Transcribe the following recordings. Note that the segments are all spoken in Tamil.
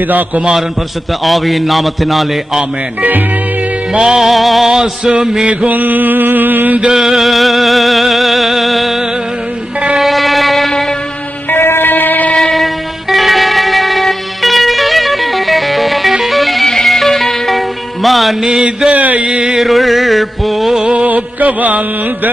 பிதா குமாரன் பரிசுத்த ஆவியின் நாமத்தினாலே ஆமென். மாசு மிகுந்த மனித இருள் போக்க வந்த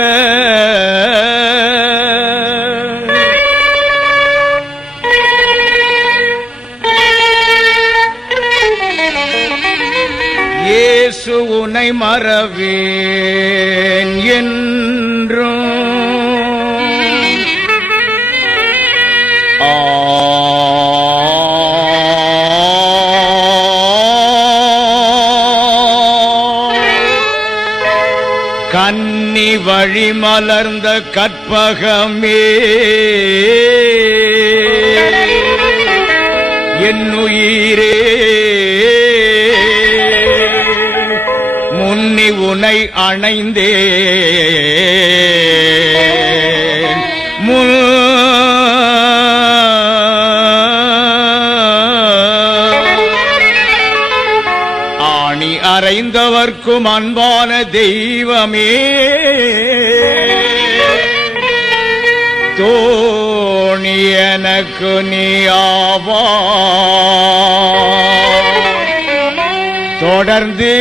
இயேசு உன்னை மறவேன் என்றும் கன்னி வழி மலர்ந்த கற்பகமே என்னுயிரே முன்னி உனை அணைந்தே ஆணி அறைந்தவர்க்கும் அன்பான தெய்வமே தோணி எனக்கு நீ ஆவா தொடர்ந்து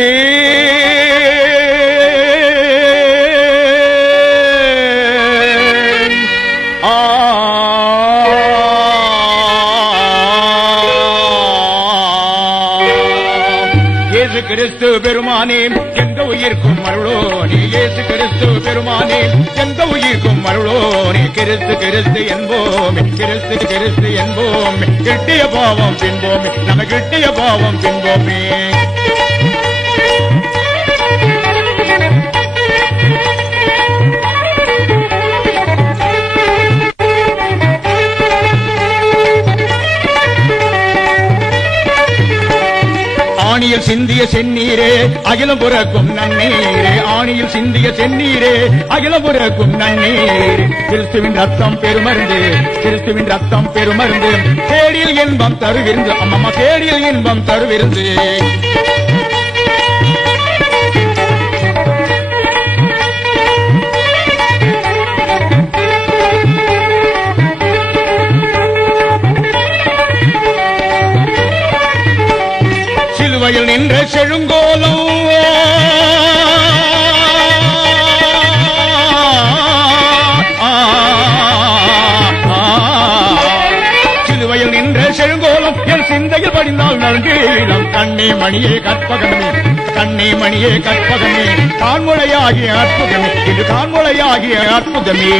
கிறிஸ்து பெருமானே எந்த உயிர்க்கும் அருளோனே இயேசு கிறிஸ்து பெருமானே எந்த உயிர்க்கும் அருளோனே கிறிஸ்து கிறிஸ்து என்போமே கிறிஸ்து கிறிஸ்து என்போமே கிட்டிய பாவம் பின்போமே நம்ம கிட்டிய பாவம் பின்போமே ஆணியில் சிந்திய செந்நீரே அகிலம் புறக்கும் நன்னீரே ஆணியில் சிந்திய செந்நீரே அகிலம் புறக்கும் நன்னீரே கிறிஸ்துவின் ரத்தம் பெருமருந்து கிறிஸ்துவின் ரத்தம் பெருமருந்து தேடியில் இன்பம் தருவிருந்து அம்மம்மா தேடியில் இன்பம் தருவிருந்து சிலுவையில் நின்ற செழுங்கோலம் சிலுவையில் நின்ற செழுங்கோலம் என் சிந்தையில் படிந்தால் நன்றீழம் கண்ணே மணியே கற்பகமே கண்ணே மணியே கற்பகமே கான்முளையாகிய அற்புதமே இது கான்முளையாகிய அற்புதமே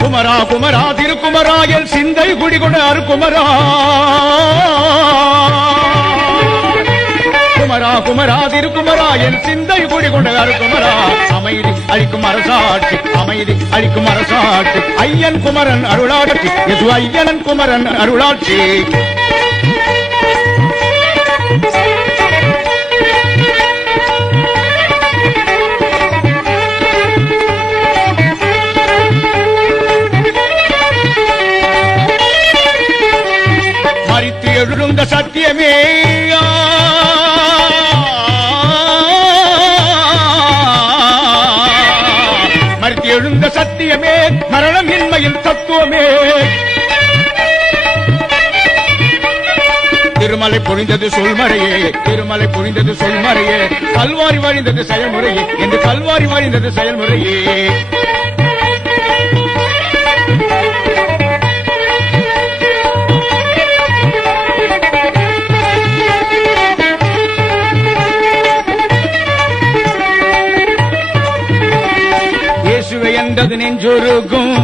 குமரா குமரா திருக்குமரா என் சிந்தை குடிகொண்ட அருக்குமரா குமரா குமரா திருக்குமரா என் சிந்தை குடிகொண்ட அருக்குமரா அமைதி அளிக்கும் அரசாட்சி அமைதி அளிக்கும் அரசாட்சி ஐயன் குமரன் அருளாட்சி எது ஐயனன் குமரன் அருளாட்சி எழுந்த சத்தியமே மறுத்து எழுந்த சத்தியமே மரணம் இன்மையில் தத்துவமே திருமலை பொழிந்தது சொல்மறையே திருமலை பொழிந்தது சொல்மறையே கல்வாரி வழிந்தது செயல்முறையே என்று கல்வாரி வழிந்தது செயல்முறையே என்றது நெஞ்சொருகும்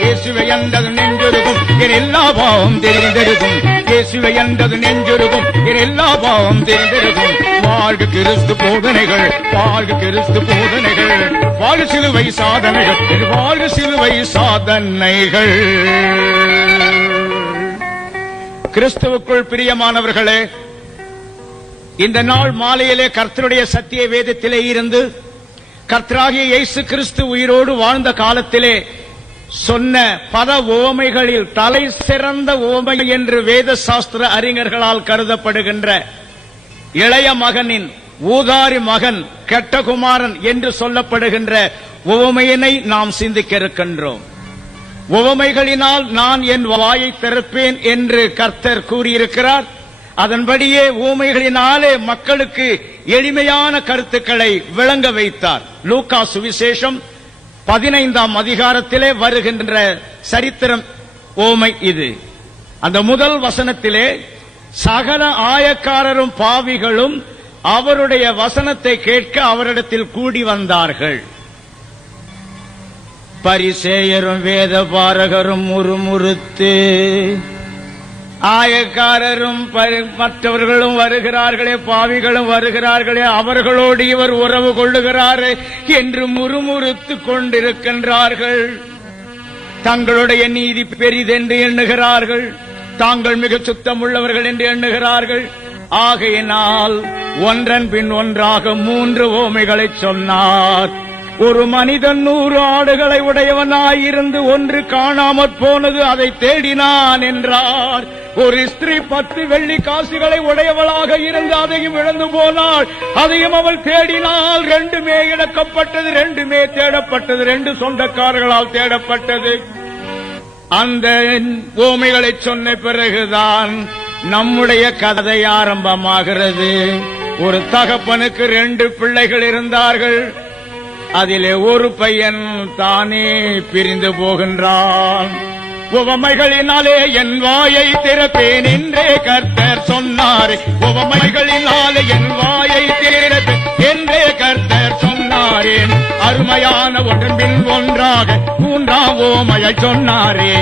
இயேசுவை என்றது நெஞ்சொருகும் என் எல்லா பாவம் தெரிந்தெடுக்கும் இயேசுவை என்றது நெஞ்சொருகும் என் எல்லா பாவம் தெரிந்தெடுக்கும் வாழ்க கிறிஸ்து போதனைகள், வாழ்க கிறிஸ்து போதனைகள், வாழ்க சிலுவை சாதனைகள், வாழ்க சிலுவை சாதனைகள். கிறிஸ்துவுக்குள் பிரியமானவர்களே, இந்த நாள் மாலையிலே கர்த்தருடைய சத்திய வேதத்திலே இருந்து கர்த்தராகிய இயேசு கிறிஸ்து உயிரோடு வாழ்ந்த காலத்திலே சொன்ன பல உவமைகளில் தலை சிறந்த உவமை என்று வேத சாஸ்திர அறிஞர்களால் கருதப்படுகின்ற இளைய மகனின் ஊதாரி மகன் கெட்டகுமாரன் என்று சொல்லப்படுகின்ற உவமையினை நாம் சிந்திக்க இருக்கின்றோம். உவமைகளினால் நான் என் வாயை திறப்பேன் என்று கர்த்தர் கூறியிருக்கிறார். அதன்படியே உவமைகளினாலே மக்களுக்கு எளிமையான கருத்துக்களை விளங்க வைத்தார். லூக்கா சுவிசேஷம் 15ஆம் அதிகாரத்திலே வருகின்ற சரித்திரம் உவமை இது. அந்த முதல் வசனத்திலே சகல ஆயக்காரரும் பாவிகளும் அவருடைய வசனத்தை கேட்க அவரிடத்தில் கூடி வந்தார்கள். பரிசேயரும் வேத பாரகரும் முறுமுறுத்து, ஆயக்காரரும் மற்றவர்களும் வருகிறார்களே, பாவிகளும் வருகிறார்களே, அவர்களோடு இவர் உறவு கொள்ளுகிறாரே என்று முறுமுறுத்துக் கொண்டிருக்கின்றார்கள். தங்களுடைய நீதி பெரிதென்று எண்ணுகிறார்கள், தாங்கள் மிக சுத்தமுள்ளவர்கள் என்று எண்ணுகிறார்கள். ஆகையினால் ஒன்றன் பின் ஒன்றாக 3 உவமைகளை சொன்னார். ஒரு மனிதன் 100 ஆடுகளை உடையவனாயிருந்து ஒன்று காணாமற் போனது, அதை தேடினான் என்றார். ஒரு ஸ்திரீ 10 வெள்ளி காசுகளை உடையவளாக இருந்து அதையும் இழந்து போனாள், அதையும் அவள் தேடினாள். 2மே இழக்கப்பட்டது, 2மே தேடப்பட்டது, 2 சொந்தக்காரர்களால் தேடப்பட்டது. அந்த உவமைகளை சொன்ன பிறகுதான் நம்முடைய கதை ஆரம்பமாகிறது. ஒரு தகப்பனுக்கு 2 பிள்ளைகள் இருந்தார்கள். அதிலே ஒரு பையன் தானே பிரிந்து போகின்றான். உவமைகளினாலே என் வாயை திறப்பேன் என்றே கர்த்தர் சொன்னார். உவமைகளினாலே என் வாயை திறப்பேன் என்றே கர்த்தர் சொன்னாரேன். அருமையான ஒன்றன் பின் ஒன்றாக 3ஆம் உவமையை சொன்னாரே.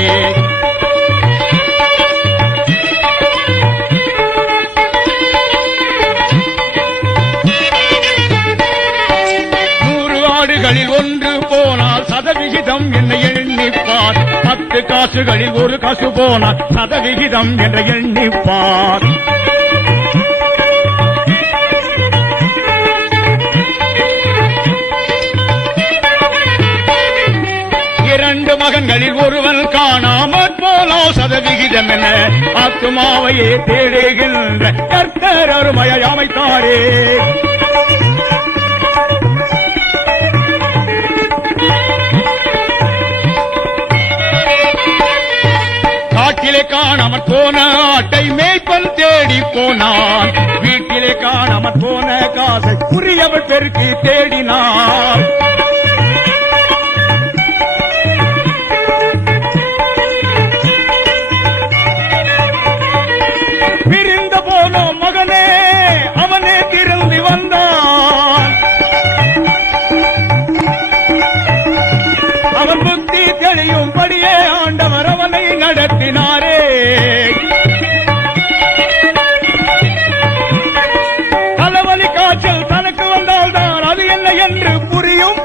ஆடுகளில் ஒன்று போனால் சதவிகிதம் என்ன எண்ணிப்பார். 10 காசுகளில் ஒரு காசு போனால் சதவிகிதம் என்ற எண்ணிப்பார். 2 மகன்களில் ஒருவன் காணாமற் போனால் சதவிகிதம் என ஆத்துமாவையே தேடுகின்ற கர்த்தர் அருமையை அமைத்தாரே. காட்டிலே காணாமற் போன ஆட்டை மேய்ப்பன் தேடி போனான். வீட்டிலே காணாமற் போன காசை புரியவள் பெருக்கி தேடினான். பிரிந்த போன மகனே அவனே திரும்பி வந்தான். அவன் புத்தி தெளியும்படியே ஆண்டவர் அவனை நடத்தினாரே. தலைவலி காய்ச்சல் தனக்கு வந்தால்தான் அது என்ன என்று புரியும்.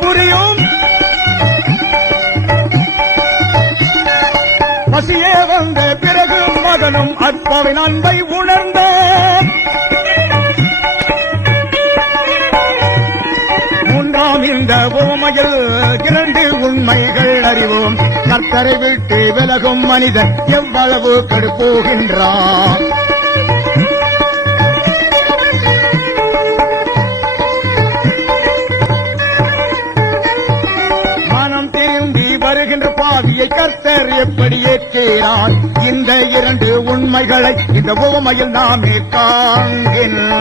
பசியே வந்த பிறகு மகனும் அப்பாவின் அன்பை உணர்ந்தான். 3ஆம் இந்த உவமையில் 2 உண்மைகள் அறிவோம். கர்த்தரை விட்டு விலகும் மனிதன் எவ்வளவு கெடுப்போகின்றான். மனம் திரும்பி வருகின்ற பாவியை கர்த்தர் எப்படி ஏற்கிறார். இந்த 2 உண்மைகளை இந்த உவமையில் நாமே காண்கின்றோம்.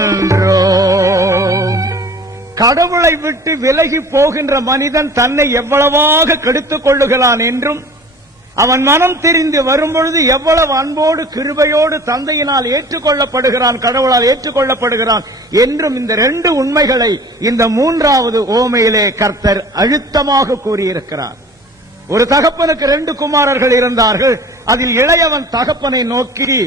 கடவுளை விட்டு விலகி போகின்ற மனிதன் தன்னை எவ்வளவாக கெடுத்துக் கொள்ளுகிறான் என்றும், அவன் மனம் தெரிந்து வரும்பொழுது எவ்வளவு அன்போடு கிருபையோடு தந்தையினால் ஏற்றுக்கொள்ளப்படுகிறான், கடவுளால் ஏற்றுக்கொள்ளப்படுகிறான் என்றும் இந்த 2 உண்மைகளை இந்த 3வது உவமையிலே கர்த்தர் அழுத்தமாக கூறியிருக்கிறார். ஒரு தகப்பனுக்கு 2 குமாரர்கள் இருந்தார்கள். அதில் இளையவன் தகப்பனை நோக்கி,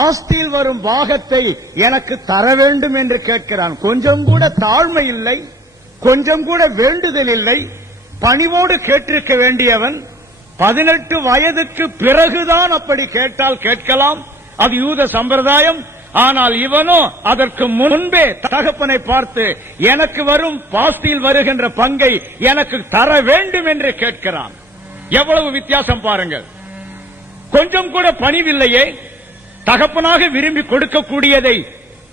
ஆஸ்தியில் வரும் பாகத்தை எனக்கு தர வேண்டும் என்று கேட்கிறான். கொஞ்சம் கூட தாழ்மை இல்லை, கொஞ்சம் கூட வேண்டுதல் இல்லை. பணிவோடு கேட்டிருக்க வேண்டியவன் 18 வயதுக்கு பிறகுதான் அப்படி கேட்டால் கேட்கலாம், அது யூத சம்பிரதாயம். ஆனால் இவனோ அதற்கு முன்பே தகப்பனை பார்த்து எனக்கு வரும் பாஸ்தியில் வருகின்ற பங்கை எனக்கு தர வேண்டும் என்று கேட்கிறான். எவ்வளவு வித்தியாசம் பாருங்கள். கொஞ்சம் கூட பணிவில்லையே. தகப்பனாக விரும்பி கொடுக்கக்கூடியதை,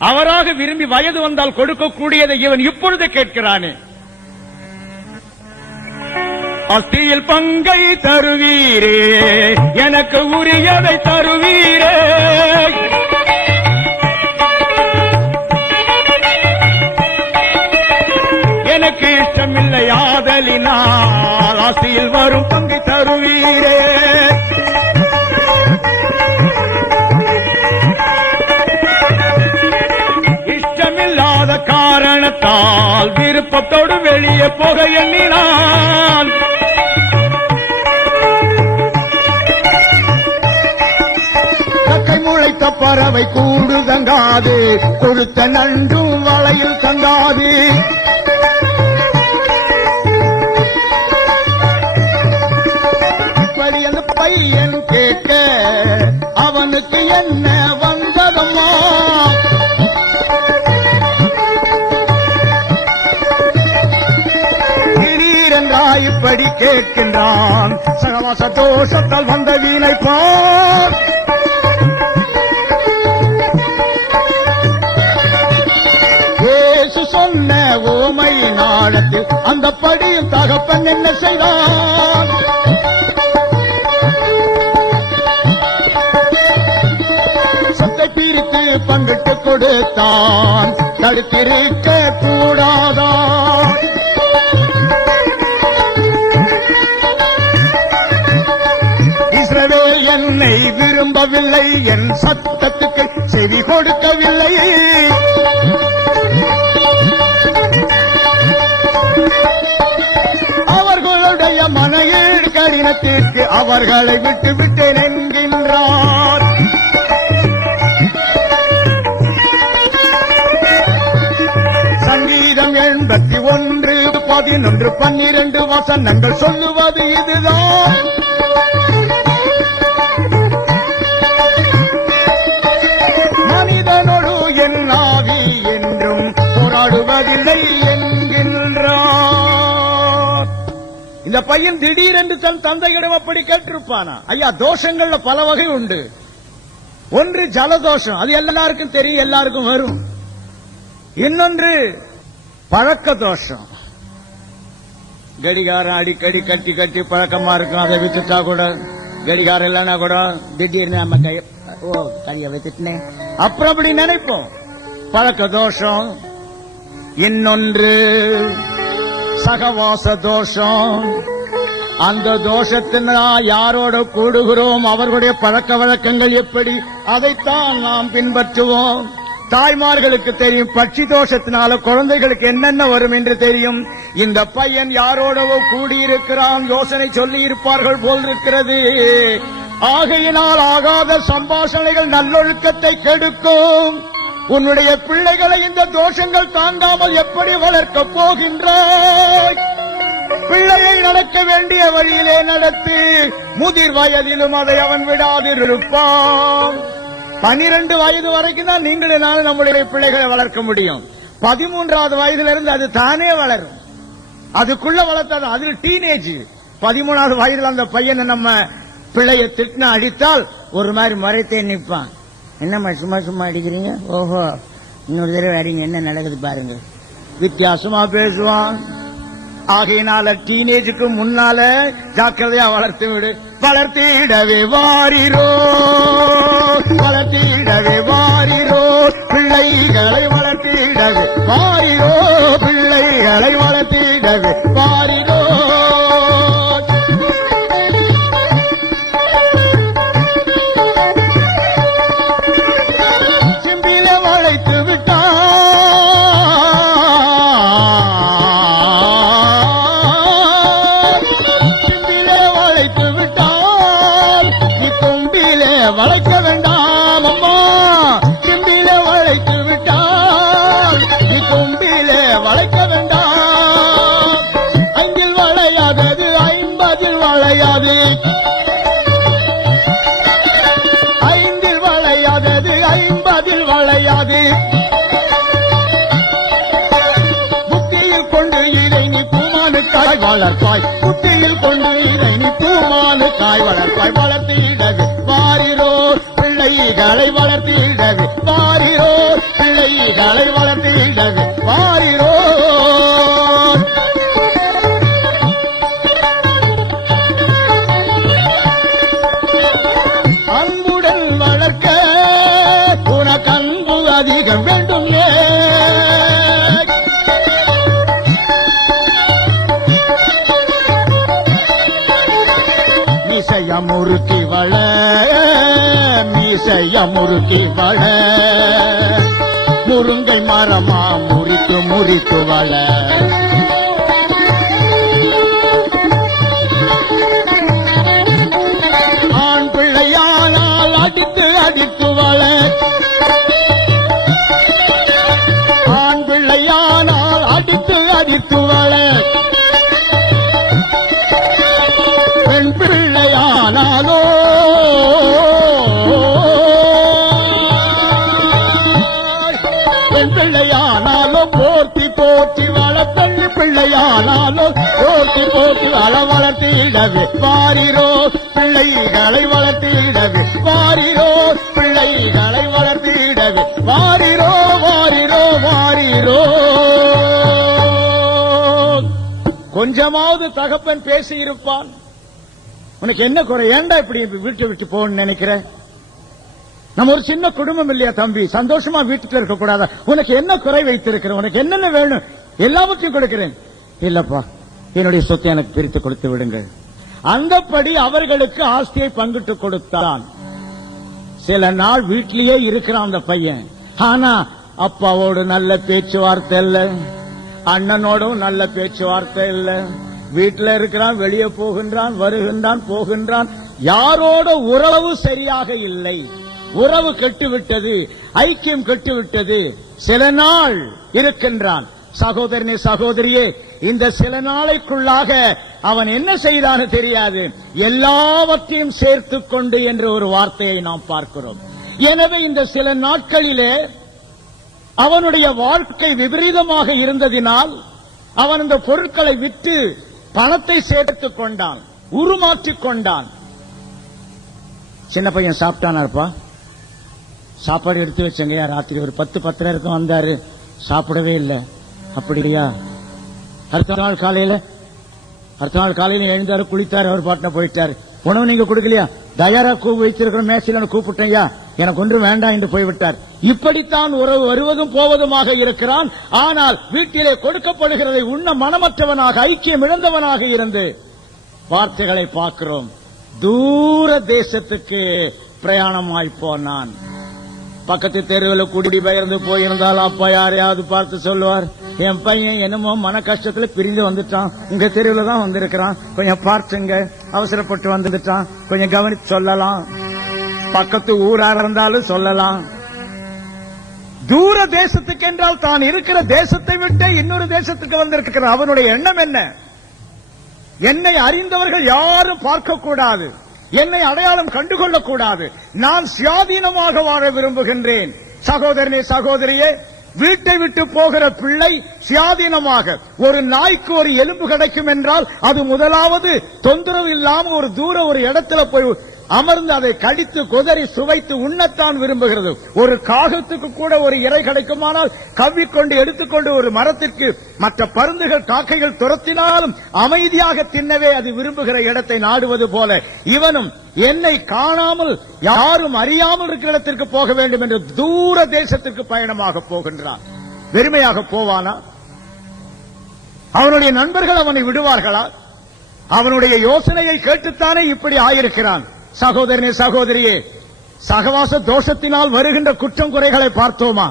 அவராக விரும்பி வயது வந்தால் கொடுக்கக்கூடியதை இவன் இப்பொழுது கேட்கிறானே. ஆஸ்தியில் பங்கை தருவீரே, எனக்கு உரியதை தருவீரே. எனக்கு இஷ்டமில்லை ஆதலினால் ஆஸ்தியில் வரும் பங்கை தருவீரே. இஷ்டமில்லாத காரணத்தால் விருப்பத்தோடு வெளியே போக எண்ணினான். முளைத்த பறவை கூடு தங்காது, கொடுத்த நண்டும் வளையில் தங்காது. இப்படி அந்த பையன் கேட்க அவனுக்கு என்ன வந்ததம்மா? திடீரென்றாய் இப்படி கேட்கின்றான். சகவாச தோஷத்தால் வந்த வீணை பார். சொன்ன ஓமை நாளத்தில் அந்த படியும் தகப்பன் என்ன செய்தான்? சொத்தை பிரித்து பங்கிட்டு கொடுத்தான். தடுத்திருக்க கூடாதான். இஸ்ரவேல் என்னை விரும்பவில்லை, என் சத்தத்துக்கு செவி கொடுக்கவில்லை. அவர்களுடைய மனையில் கடினத்திற்கு அவர்களை விட்டு விட்டேன் என்கின்றார். சங்கீதம் 81, 11, 12 வசனங்கள் சொல்லுவது இதுதான். மனிதனோடு என் ஆவி என்றும் போராடுவதில்லை என்கின்றார். இந்த பையன் திடீரென்று தன் தந்தையிடம் அப்படி கேட்டிருப்பானா? ஐயா, தோஷங்கள்ல பல வகை உண்டு. ஒன்று ஜலதோஷம், அது எல்லாருக்கும் தெரியும், எல்லாருக்கும் வரும். இன்னொன்று பழக்க தோஷம். கடிகாரம் அடிக்கடி கட்டி கட்டி பழக்கமா இருக்கும். அதை வித்துட்டா கூட, கடிகாரம் இல்லைன்னா கூட திடீர்னு நம்ம கைய வச்சுட்டேன் அப்புறம் அப்படி நினைப்போம். பழக்க தோஷம். இன்னொன்று சகவாச தோஷம். அந்த தோஷத்தினால் யாரோட கூடுகிறோம், அவர்களுடைய பழக்க வழக்கங்கள் எப்படி, அதைத்தான் நாம் பின்பற்றுவோம். தாய்மார்களுக்கு தெரியும், பட்சி தோஷத்தினால குழந்தைகளுக்கு என்னென்ன வரும் என்று தெரியும். இந்த பையன் யாரோடவோ கூடியிருக்கிறான், யோசனை சொல்லி இருப்பார்கள் போல் இருக்கிறது. ஆகையினால் ஆகாத சம்பாஷணைகள் நல்லொழுக்கத்தை கெடுக்கும். உன்னுடைய பிள்ளைகளை இந்த தோஷங்கள் தாங்காமல் எப்படி வளர்க்கப் போகின்றாய்? பிள்ளையை நடக்க வேண்டிய வழியிலே நடத்தி, முதிர் வயதிலும் அதை அவன் விடாதிருப்பான். 12 வயது வரைக்கும் தான் நீங்களும் நானும் நம்முடைய பிள்ளைகளை வளர்க்க முடியும். 13வது வயதிலிருந்து அது தானே வளரும். அதுக்குள்ள வளர்த்தாதான், அது டீனேஜ். 13வது வயதில் அந்த பையனை நம்ம பிள்ளையை திட்டினா அடித்தால் ஒரு மாதிரி மறைத்தே நிற்பான். என்னம்மா சும்மா சும்மா அடிக்கிறீங்க? ஓஹோ, இன்னொரு தடவை அடிங்க, என்ன நடக்குது பாருங்க. வித்தியாசமா பேசுவான். ஆகையினால டீனேஜுக்கு முன்னால ஜாக்கிரதையா வளர்த்து விடு. வளர்த்திடவே வாரிரோ, வளர்த்திடவே வாரிரோ, பிள்ளைகளை வளர்த்திடவே வாரிரோ, பிள்ளைகளை வளர்த்திடவே வாரிரோ. வளைக்க வேண்டாம் அம்மா. காய் வளர்ப்பாய் குட்டியில் கொண்டு இதை நீ பூமானு காய் வளர்ப்பாய் வளர்த்திடவே வாரிரோ பிள்ளைகளை வளர்த்திடவே வாரிரோ பிள்ளைகளை வளர்த்திடவே வாரிரோ அன்புடன் வளர்க்க உனக்கு அன்பு அதிகம் வேண்டும் முறுக்கி வள மீசைய முறுக்கி வள முருங்கை மரமா முறித்து முறித்து வள ஆண் பிள்ளையானால் அடித்து அடித்து வள ஆண் பிள்ளையானால் அடித்து அடித்து வள பெண் பிள்ளையானாலோ பெண் பிள்ளையானாலோ போற்றி போற்றி வள பெண் பிள்ளையானாலோ போற்றி போற்றி வள வளர்த்திடவே வாரிரோ பிள்ளைகளை வளர்த்திடவே வாரிரோ பிள்ளைகளை வளர்த்திடவே வாரிரோ வாரிரோ வாரிரோ கொஞ்சமாவது தகப்பன் பேசியிருப்பான். உனக்கு என்ன குறை? ஏண்டா இப்படி வீட்டை விட்டு போகணும்னு நினைக்கிற? நம்ம ஒரு சின்ன குடும்பம் இல்லையா தம்பி? சந்தோஷமா வீட்டுல இருக்க கூடாதா? உனக்கு என்ன குறை வைத்திருக்கிற? உனக்கு என்னென்ன வேணும்? எல்லாவற்றையும் கொடுக்கிறேன். இல்லப்பா, என்னுடைய சொத்தை எனக்கு பிரித்து கொடுத்து விடுங்கள். அந்தப்படி அவர்களுக்கு ஆஸ்தியை பங்கிட்டு கொடுத்தான். சில நாள் வீட்டிலேயே இருக்கிறான் அந்த பையன். ஆனா அப்பாவோடு நல்ல பேச்சுவார்த்தை இல்ல, அண்ணனோடும் நல்ல பேச்சுவார்த்தை இல்ல. வீட்டில் இருக்கிறான், வெளியே போகின்றான், வருகின்றான், போகின்றான். யாரோட உறவு சரியாக இல்லை. உறவு கெட்டுவிட்டது, ஐக்கியம் கெட்டுவிட்டது. சில நாள் இருக்கின்றான். சகோதரனே சகோதரியே, இந்த சில நாளைக்குள்ளாக அவன் என்ன செய்தான்னு தெரியாது, எல்லாவற்றையும் சேர்த்துக் கொண்டு என்ற ஒரு வார்த்தையை நாம் பார்க்கிறோம். எனவே இந்த சில நாட்களிலே அவனுடைய வாழ்க்கை விபரீதமாக இருந்ததினால் அவன் இந்த பொருட்களை விற்று பணத்தை சேர்த்துக் கொண்டான், உருமாற்றிக் கொண்டான். சின்ன பையன் சாப்பிட்டானாருப்பா, சாப்பாடு எடுத்து வச்சங்கய்யா. ராத்திரி ஒரு 10-10:30 இருக்கும் வந்தாரு, சாப்பிடவே இல்லை. அப்படியா? அடுத்த நாள் காலையில எழுந்தாரு, குளித்தாரு, அவர் பாட்டின போயிட்டாரு. உணவு நீங்க கொடுக்கலையா? தயாரா வைத்திருக்கிற மேசையில கூப்பிட்டேயா, எனக்கு ஒன்று வேண்டாம் என்று போய்விட்டார். இப்படித்தான் உறவு வருவதும் போவதுமாக இருக்கிறான். ஆனால் வீட்டிலே கொடுக்கப்படுகிறதை உண்ண மனமற்றவனாக, ஐக்கியம் இழந்தவனாக இருந்து வார்த்தைகளை பார்க்கிறோம். தூர தேசத்துக்கு பிரயாணமாய் போனான். பக்கத்து தெருவில் குடிபெயர்ந்து போயிருந்தால் அப்பா யாரையாவது பார்த்து சொல்லுவார், என் பையன் என்னமோ மன கஷ்டத்துல பிரிந்து வந்துட்டான், உங்க தெருவில் தான் வந்திருக்கிறான், கொஞ்சம் பார்த்துங்க, அவசரப்பட்டு வந்துட்டான், கொஞ்சம் கவனித்து சொல்லலாம். பக்கத்து ஊரா இருந்தாலும் சொல்லலாம். தூர தேசத்துக்கு என்றால் தான் இருக்கிற தேசத்தை விட்டு இன்னொரு தேசத்துக்கு வந்திருக்கிற அவனுடைய எண்ணம் என்ன? என்னை அறிந்தவர்கள் யாரும் பார்க்க கூடாது, என்னை அடையாளம் கண்டுகொள்ளக்கூடாது, நான் சுயாதீனமாக வாழ விரும்புகின்றேன். சகோதரனே சகோதரியே, வீட்டை விட்டு போகிற பிள்ளை சுயாதீனமாக, ஒரு நாய்க்கு ஒரு எலும்பு கிடைக்கும் என்றால் அது முதலாவது தொந்தரவு இல்லாம ஒரு இடத்துல போய் அமர்ந்து அதை கடித்து கொதறி சுவைத்து உண்ணத்தான் விரும்புகிறது. ஒரு காகத்துக்கு கூட ஒரு இறை கிடைக்குமானால் கவ்விக்கொண்டு எடுத்துக்கொண்டு ஒரு மரத்திற்கு மற்ற பருந்துகள் காக்கைகள் துரத்தினாலும் அமைதியாக தின்னவே அது விரும்புகிற இடத்தை நாடுவது போல இவனும் என்னை காணாமல் யாரும் அறியாமல் இருக்கிற இடத்திற்கு போக வேண்டும் என்று தூர தேசத்திற்கு பயணமாக போகின்றான். வெறுமையாக போவானா? அவனுடைய நண்பர்கள் அவனை விடுவார்களா? அவனுடைய யோசனையை கேட்டுத்தானே இப்படி ஆயிருக்கிறான். சகோதரனே சகோதரியே, சகவாச தோஷத்தினால் வருகின்ற குற்றம் குறைகளை பார்த்தோமா?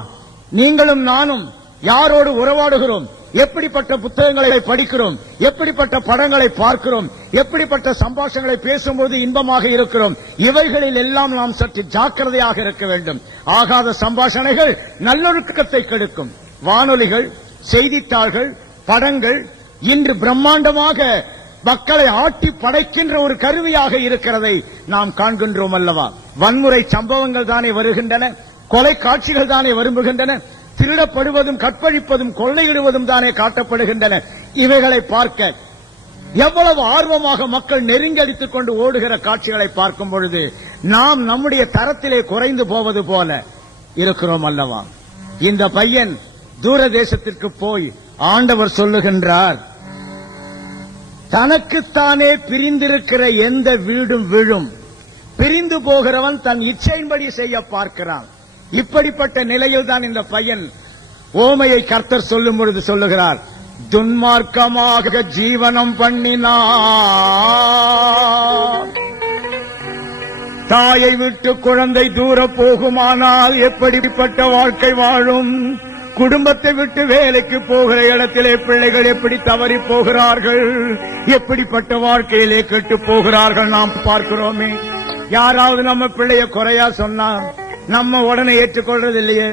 நீங்களும் நானும் யாரோடு உறவாடுகிறோம், எப்படிப்பட்ட புத்தகங்களை படிக்கிறோம், எப்படிப்பட்ட படங்களை பார்க்கிறோம், எப்படிப்பட்ட சம்பாஷணங்களை பேசும்போது இன்பமாக இருக்கிறோம், இவைகளில் எல்லாம் நாம் சற்று ஜாக்கிரதையாக இருக்க வேண்டும். ஆகாத சம்பாஷணைகள் நல்லொழுக்கத்தை கெடுக்கும். வானொலிகள், செய்தித்தாள்கள், படங்கள் இன்று பிரம்மாண்டமாக மக்களை ஆட்டி படைக்கின்ற ஒரு கருவியாக இருக்கிறதை நாம் காண்கின்றோம் அல்லவா? வன்முறை சம்பவங்கள் தானே வருகின்றன, கொலை காட்சிகள் தானே விரும்புகின்றன, திருடப்படுவதும் கற்பழிப்பதும் கொள்ளையிடுவதும் தானே காட்டப்படுகின்றன. இவைகளை பார்க்க எவ்வளவு ஆர்வமாக மக்கள் நெருங்கடித்துக் கொண்டு ஓடுகிற காட்சிகளை பார்க்கும் பொழுது நாம் நம்முடைய தரத்திலே குறைந்து போவது போல இருக்கிறோம் அல்லவா? இந்த பையன் தூர தேசத்திற்கு போய் ஆண்டவர் சொல்லுகின்றார், தனக்குத்தானே பிரிந்திருக்கிற எந்த வீடும் விழும், பிரிந்து போகிறவன் தன் இச்சையின்படி செய்ய பார்க்கிறான். இப்படிப்பட்ட நிலையில் தான் இந்த பையன் ஓமையை கர்த்தர் சொல்லும் பொழுது சொல்லுகிறார், துன்மார்க்கமாக ஜீவனம் பண்ணினான். தாயை விட்டு குழந்தை தூர போகுமானால் எப்படிப்பட்ட வாழ்க்கை வாழும்? குடும்பத்தை விட்டு வேலைக்கு போகிற இடத்திலே பிள்ளைகள் எப்படி தவறி போகிறார்கள், எப்படிப்பட்ட வாழ்க்கையிலே கெட்டு போகிறார்கள் நாம் பார்க்கிறோமே. யாராவது நம்ம பிள்ளைய குறையா சொன்னா நம்ம உடனே ஏற்றுக்கொள்றது இல்லையே.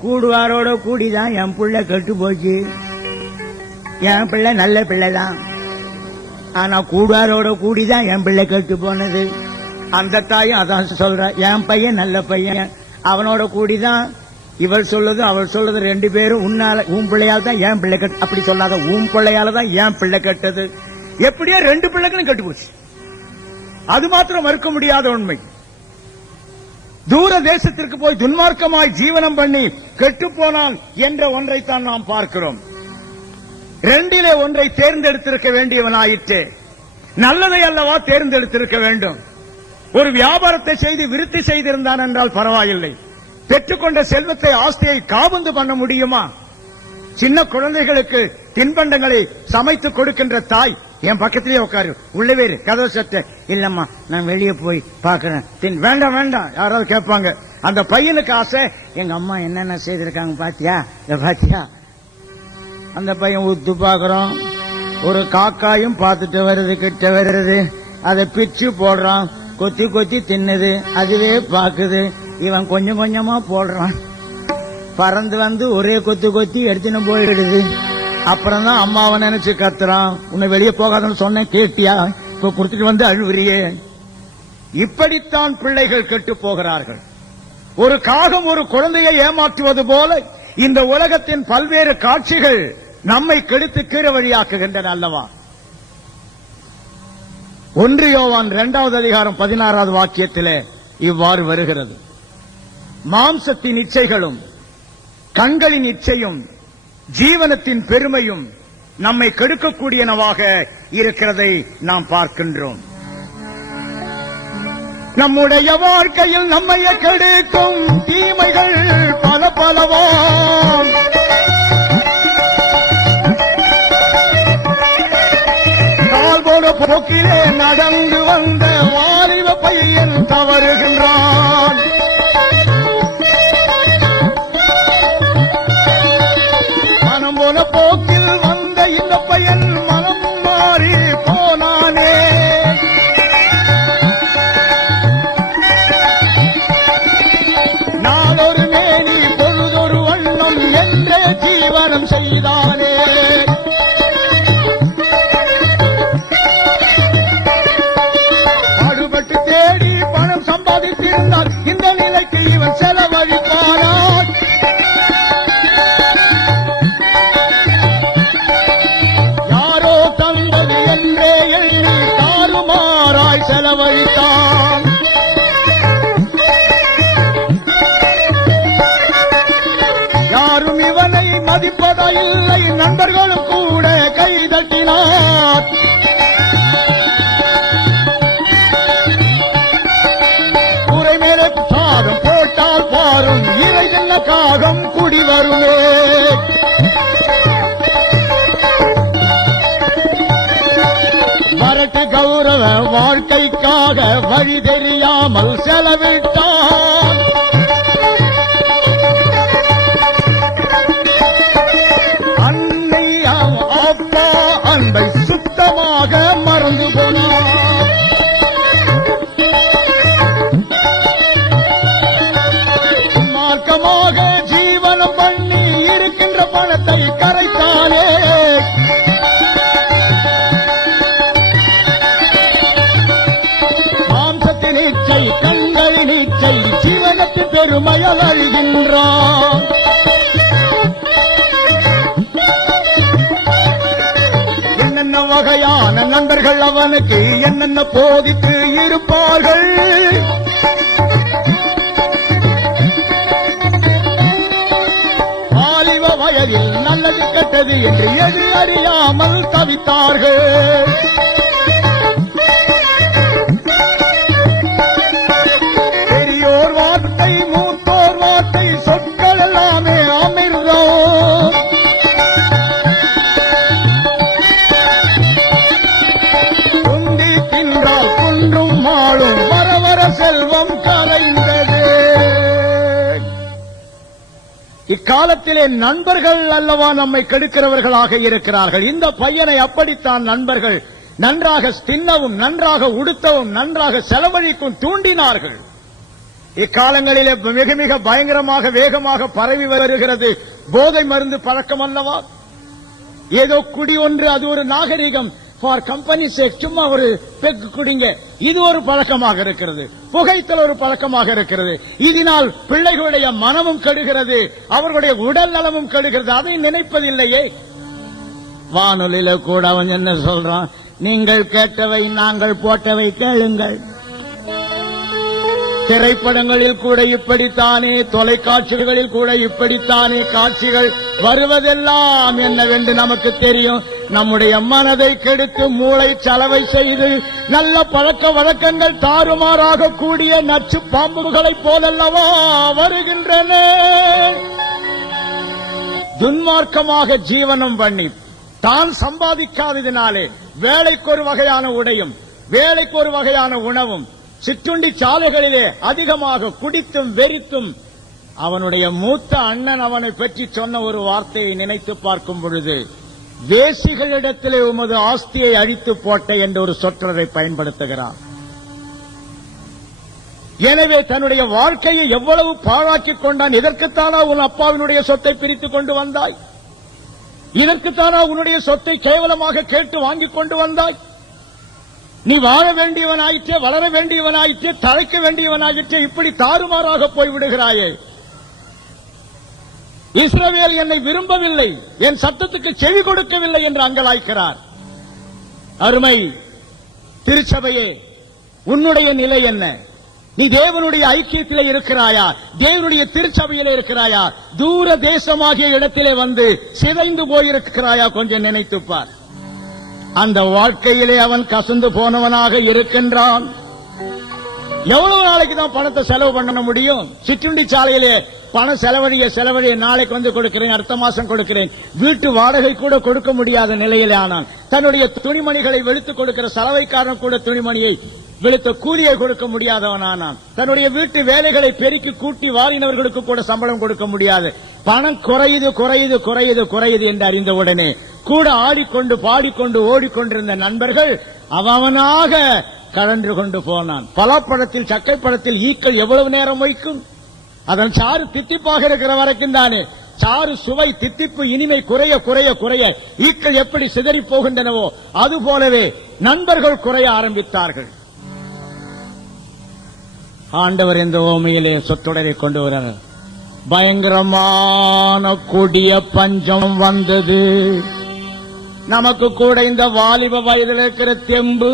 கூடுவாரோட கூடிதான் என் பிள்ளை கெட்டு போச்சு, என் பிள்ளை நல்ல பிள்ளைதான், ஆனா கூடுவாரோட கூடிதான் என் பிள்ளை கெட்டு போனது. அந்த தாயும் அதான் சொல்ற, என் பையன் நல்ல பையன், அவனோட கூடிதான் இவள் சொல்லுது அவள் சொல்லுது, ரெண்டு பேரும் உன்னால உன் பிள்ளையால் தான் என் பிள்ளை கட்டு, அப்படி சொல்லாத, உன் பிள்ளையால தான் என் பிள்ளை கட்டது. எப்படியோ ரெண்டு பிள்ளைகளும் கட்டு போச்சு. அது மாத்திரம் மறுக்க முடியாத உண்மை. தூர தேசத்திற்கு போய் துன்மார்க்கமாய் ஜீவனம் பண்ணி கெட்டு போனான் என்ற ஒன்றைத்தான் நாம் பார்க்கிறோம். ரெண்டிலே ஒன்றை தேர்ந்தெடுத்திருக்க வேண்டியவனாயிற்றே. நல்லதை அல்லவா தேர்ந்தெடுத்திருக்க வேண்டும். ஒரு வியாபாரத்தை செய்து விருத்தி செய்திருந்தான் என்றால் பரவாயில்லை. பெற்றுக்கொண்ட செல்வத்தை ஆஸ்தியை காபந்து பண்ண முடியுமா? சின்ன குழந்தைகளுக்கு தின்பண்டங்களை சமைத்து கொடுக்கின்ற தாய் என் பக்கத்திலே உட்காரு, உள்ளவே கதவு சட்ட, இல்லம்மா நான் வெளியே போய் பாக்கிறேன், வேண்டாம் வேண்டாம் யாராவது கேட்பாங்க. அந்த பையனுக்கு ஆசை, எங்க அம்மா என்னென்ன செய்திருக்காங்க பாத்தியா பாத்தியா. அந்த பையன் ஊத்து பாக்குறோம், ஒரு காக்காயும் பார்த்துட்டு வருது, கிட்ட வருது, அதை பிச்சு போடுறான், கொத்தி கொத்தி தின்னுது, அதுவே பாக்குது. இவன் கொஞ்சம் கொஞ்சமா போடுறான், பறந்து வந்து ஒரே கொத்து கொத்தி எடுத்துன்னு போயிடுது. அப்புறம் தான் அம்மாவை நினைச்சு கத்துறான், உன்னை வெளியே போகாதன்னு சொன்னேன் கேட்டியா, இப்ப கொடுத்துட்டு வந்து அழுவுறியே. இப்படித்தான் பிள்ளைகள் கெட்டு போகிறார்கள். ஒரு காகம் ஒரு குழந்தையை ஏமாற்றுவது போல இந்த உலகத்தின் பல்வேறு காட்சிகள் நம்மை கெடுத்து கீழ வழியாக்குகின்றன அல்லவா? 1 யோவான் 2வது அதிகாரம் 16வது வாக்கியத்திலே இவ்வாறு வருகிறது, மாம்சத்தின் இச்சைகளும் கண்களின் இச்சையும் ஜீவனத்தின் பெருமையும் நம்மை கெடுக்கக்கூடியனவாக இருக்கிறதை நாம் பார்க்கின்றோம். நம்முடைய வாழ்க்கையில் நம்மை கெடுக்கும் தீமைகள் பல பலவாம். கால்போன போக்கிலே நடந்து வந்த வாலிப பையன் தவறுகின்றான். மனம் போன போக்கில் வந்த இந்த பையன் மனம் மாறி போனானே. நாளொரு மேனி பொழுதொரு வண்ணம் என்றே ஜீவனம் செய்தானே. பாடுபட்டு தேடி பணம் சம்பாதித்திருந்தால் இந்த நிலைக்கு இவன் செலவழிப்பானான். யாரோ தந்தது என்றே எண்ணி தாறுமாறாய் செலவழித்தான். யாரும் இவனை மதிப்பதில்லை, நண்பர்களும் கூட கைதட்டினார். கூரை மேலே சாதம் போட்டால் பாரும், இறை என்ன காகம் குடி வருமே. வரட்டு கௌரவ வாழ்க்கைக்காக வழி தெரியாமல் செலவிட்டான். அன்னை அப்பா அன்பை சுத்தமாக மறந்து போனான். மார்க்கமாக ஜீவனம் பண்ணி இருக்கின்ற பணத்தை கரைத்தானே. மாம்சத்தின் இச்சை, கண்களின் இச்சை, ஜீவனத்தின் வகையான நண்பர்கள் அவனுக்கு என்னென்ன போதித்து இருப்பார்கள். வாலிப வயதில் நல்லது கெட்டது என்று எது அறியாமல் தவித்தார்கள். பெரியோர் வார்த்தை மூத்தோர் வார்த்தை சொற்கள் எல்லாமே அமிர்தம். குந்தி தின்றால் குன்றும் மாளும் வர வர செல்வம் கரைந்தது. இக்காலத்திலே நண்பர்கள் அல்லவா நம்மை கெடுக்கிறவர்களாக இருக்கிறார்கள். இந்த பையனை அப்படித்தான் நண்பர்கள் நன்றாக தின்னவும் நன்றாக உடுத்தவும் நன்றாக செலவழிக்கும் தூண்டினார்கள். இக்காலங்களிலே மிக மிக பயங்கரமாக வேகமாக பரவி வருகிறது போதை மருந்து பழக்கம் அல்லவா. ஏதோ குடி ஒன்று அது ஒரு நாகரிகம், ஃபார் கம்பெனி சேக் சும்மா ஒரு பெக் குடிங்க, இது ஒரு பழக்கமாக இருக்கிறது. புகைத்தல் ஒரு பழக்கமாக இருக்கிறது. இதனால் பிள்ளைகளுடைய மனமும் கெடுகிறது, அவர்களுடைய உடல் நலமும் கெடுகிறது. அதை நினைப்பதில்லையே. வானொலியில கூட அவன் என்ன சொல்றான், நீங்கள் கேட்டவை நாங்கள் போட்டவை கேளுங்கள். திரைப்படங்களில் கூட இப்படித்தானே, தொலைக்காட்சிகளில் கூட இப்படித்தானே காட்சிகள் வருவதெல்லாம் என்னவென்று நமக்கு தெரியும். நம்முடைய மனதை கெடுத்து மூளை சலவை செய்து நல்ல பழக்க வழக்கங்கள் தாறுமாறாக கூடிய நச்சு பாம்புகளைப் போலல்லவா வருகின்றன. துன்மார்க்கமாக ஜீவனம் பண்ணி தான் சம்பாதிக்காததினாலே வேலைக்கு ஒரு வகையான உடையும் வேலைக்கு ஒரு வகையான உணவும் சிற்றுண்டி சாலைகளிலே அதிகமாக குடித்தும் வெறித்தும் அவனுடைய மூத்த அண்ணன் அவனை பற்றி சொன்ன ஒரு வார்த்தையை நினைத்து பார்க்கும் பொழுது, வேசிகளிடத்திலே உமது ஆஸ்தியை அழித்து போட்ட என்ற ஒரு சொற்றொடரை பயன்படுத்துகிறான். எனவே தன்னுடைய வாழ்க்கையை எவ்வளவு பாழாக்கிக் கொண்டான். இதற்குத்தானா உன் அப்பாவினுடைய சொத்தை பிரித்துக் கொண்டு வந்தாய்? இதற்குத்தானா உன்னுடைய சொத்தை கேவலமாக கேட்டு வாங்கிக் கொண்டு வந்தாய்? நீ வாழ வேண்டியவனாயிற்றே, வளர வேண்டியவனாயிற்றே, தழைக்க வேண்டியவனாயிற்றே, இப்படி தாறுமாறாக போய்விடுகிறாயே. இஸ்ரவேல் என்னை விரும்பவில்லை, என் சத்தத்துக்கு செவி கொடுக்கவில்லை என்று அங்கலாய்க்கிறார். அருமை திருச்சபையே, உன்னுடைய நிலை என்ன? நீ தேவனுடைய ஐக்கியத்திலே இருக்கிறாயா? தேவனுடைய திருச்சபையிலே இருக்கிறாயா? தூர தேசமாகிய இடத்திலே வந்து சிதைந்து போயிருக்கிறாயா? கொஞ்சம் நினைத்துப்பார். அந்த வாழ்க்கையிலே அவன் கசந்து போனவனாக இருக்கின்றான். எவ்வளவு நாளைக்கு தான் பணத்தை செலவு பண்ண முடியும்? சிற்றுண்டி சாலையிலே பணம் செலவழிய நாளைக்கு வந்து கொடுக்கிறேன், அடுத்த மாசம் கொடுக்கிறேன். வீட்டு வாடகை கூட கொடுக்க முடியாத நிலையிலே ஆனான். தன்னுடைய துணிமணிகளை வெளுத்துக் கொடுக்கிற சலவைக்காரன் கூட துணிமணியை வெளுத்த கூலியை கொடுக்க முடியாதவனானான். தன்னுடைய வீட்டு வேலைகளை பெருக்கி கூட்டி வாரினவர்களுக்கு கூட சம்பளம் கொடுக்க முடியாது. பணம் குறையுது குறையுது குறையுது குறையுது என்று அறிந்தவுடனே கூட ஆடிக்கொண்டு பாடிக்கொண்டு ஓடிக்கொண்டிருந்த நண்பர்கள் அவனாக கழன்று கொண்டு போனான். பலாப்பழத்தில் சக்கை பழத்தில் ஈக்கள் எவ்வளவு நேரம் வைக்கும்? அதன் சாறு தித்திப்பாக இருக்கிற வரைக்கும் தானே. சாறு சுவை தித்திப்பு இனிமை குறைய குறைய குறைய ஈக்கள் எப்படி சிதறி போகின்றனவோ அதுபோலவே நண்பர்கள் குறைய ஆரம்பித்தார்கள். ஆண்டவர் இந்த ஓமையிலே சொற்றொடரை கொண்டு வர பயங்கரமான கொடிய பஞ்சம் வந்தது. நமக்கு கூட இந்த வாலிப வயதில் இருக்கிற தெம்பு,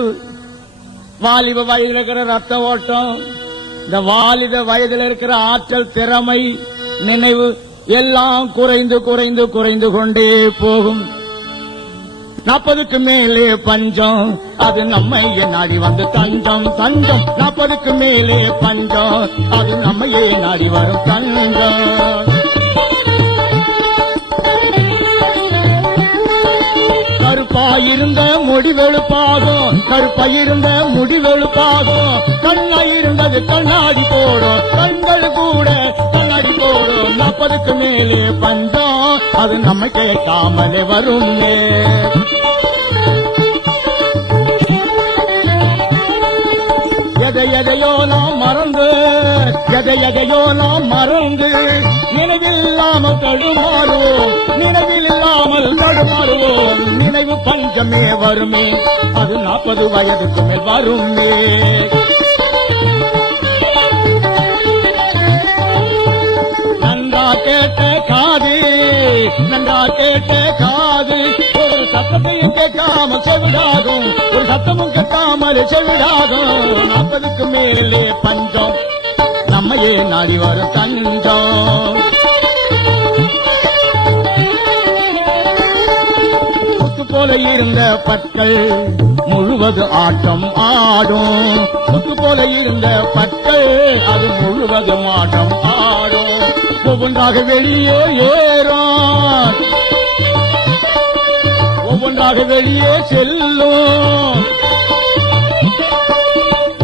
வாலிப வயதில் இருக்கிற ரத்த ஓட்டம், இந்த வாலிப வயதில் இருக்கிற ஆற்றல், திறமை, நினைவு எல்லாம் குறைந்து குறைந்து குறைந்து கொண்டே போகும். 40க்கு மேலே பஞ்சம், அது நம்மையே நாடி வந்து தஞ்சம் தஞ்சம். 40க்கு மேலே பஞ்சம், அது நம்மையே நாடி வரும் தஞ்சம். கருப்பாயிருந்த முடிவெழுப்பாகும், கருப்பாயிருந்த முடிவெழுப்பாகும். கண்ணாயிருந்தது கண்ணாடி போடும், கண்கள் கூட கண்ணாடி போடும். 40க்கு மேலே பஞ்சம், அது நம்ம கேட்காமலே வரும். எதையோ நாம் மறந்து, எதையோ நாம் மறந்து நினைவில்லாமல் தடுமாறுவோம், நினைவில் இல்லாமல் தடுமாறுவோம். நினைவு பஞ்சமே வருமே, அது 40 வயதுக்கு மேல் வருமே. நன்றா கேட்ட காது, நன்றா கேட்ட காது, ஒரு சத்தத்தையும் கேட்காமல் செவிடாகும், ஒரு சத்தமும் கேட்காமல் செவிடாகும். 40க்கு மேலே பஞ்சம் நம்மையே நாடி வரும் தஞ்சம். முத்து போல இருந்த பற்கள் முழுவது ஆட்டம் ஆடும், முத்து போல இருந்த பற்கள் அது முழுவதும் ஆட்டம் ஆடும். ஒவ்வொன்றாக வெளியே ஏறும், ஒவ்வொன்றாக வெளியே செல்லும்.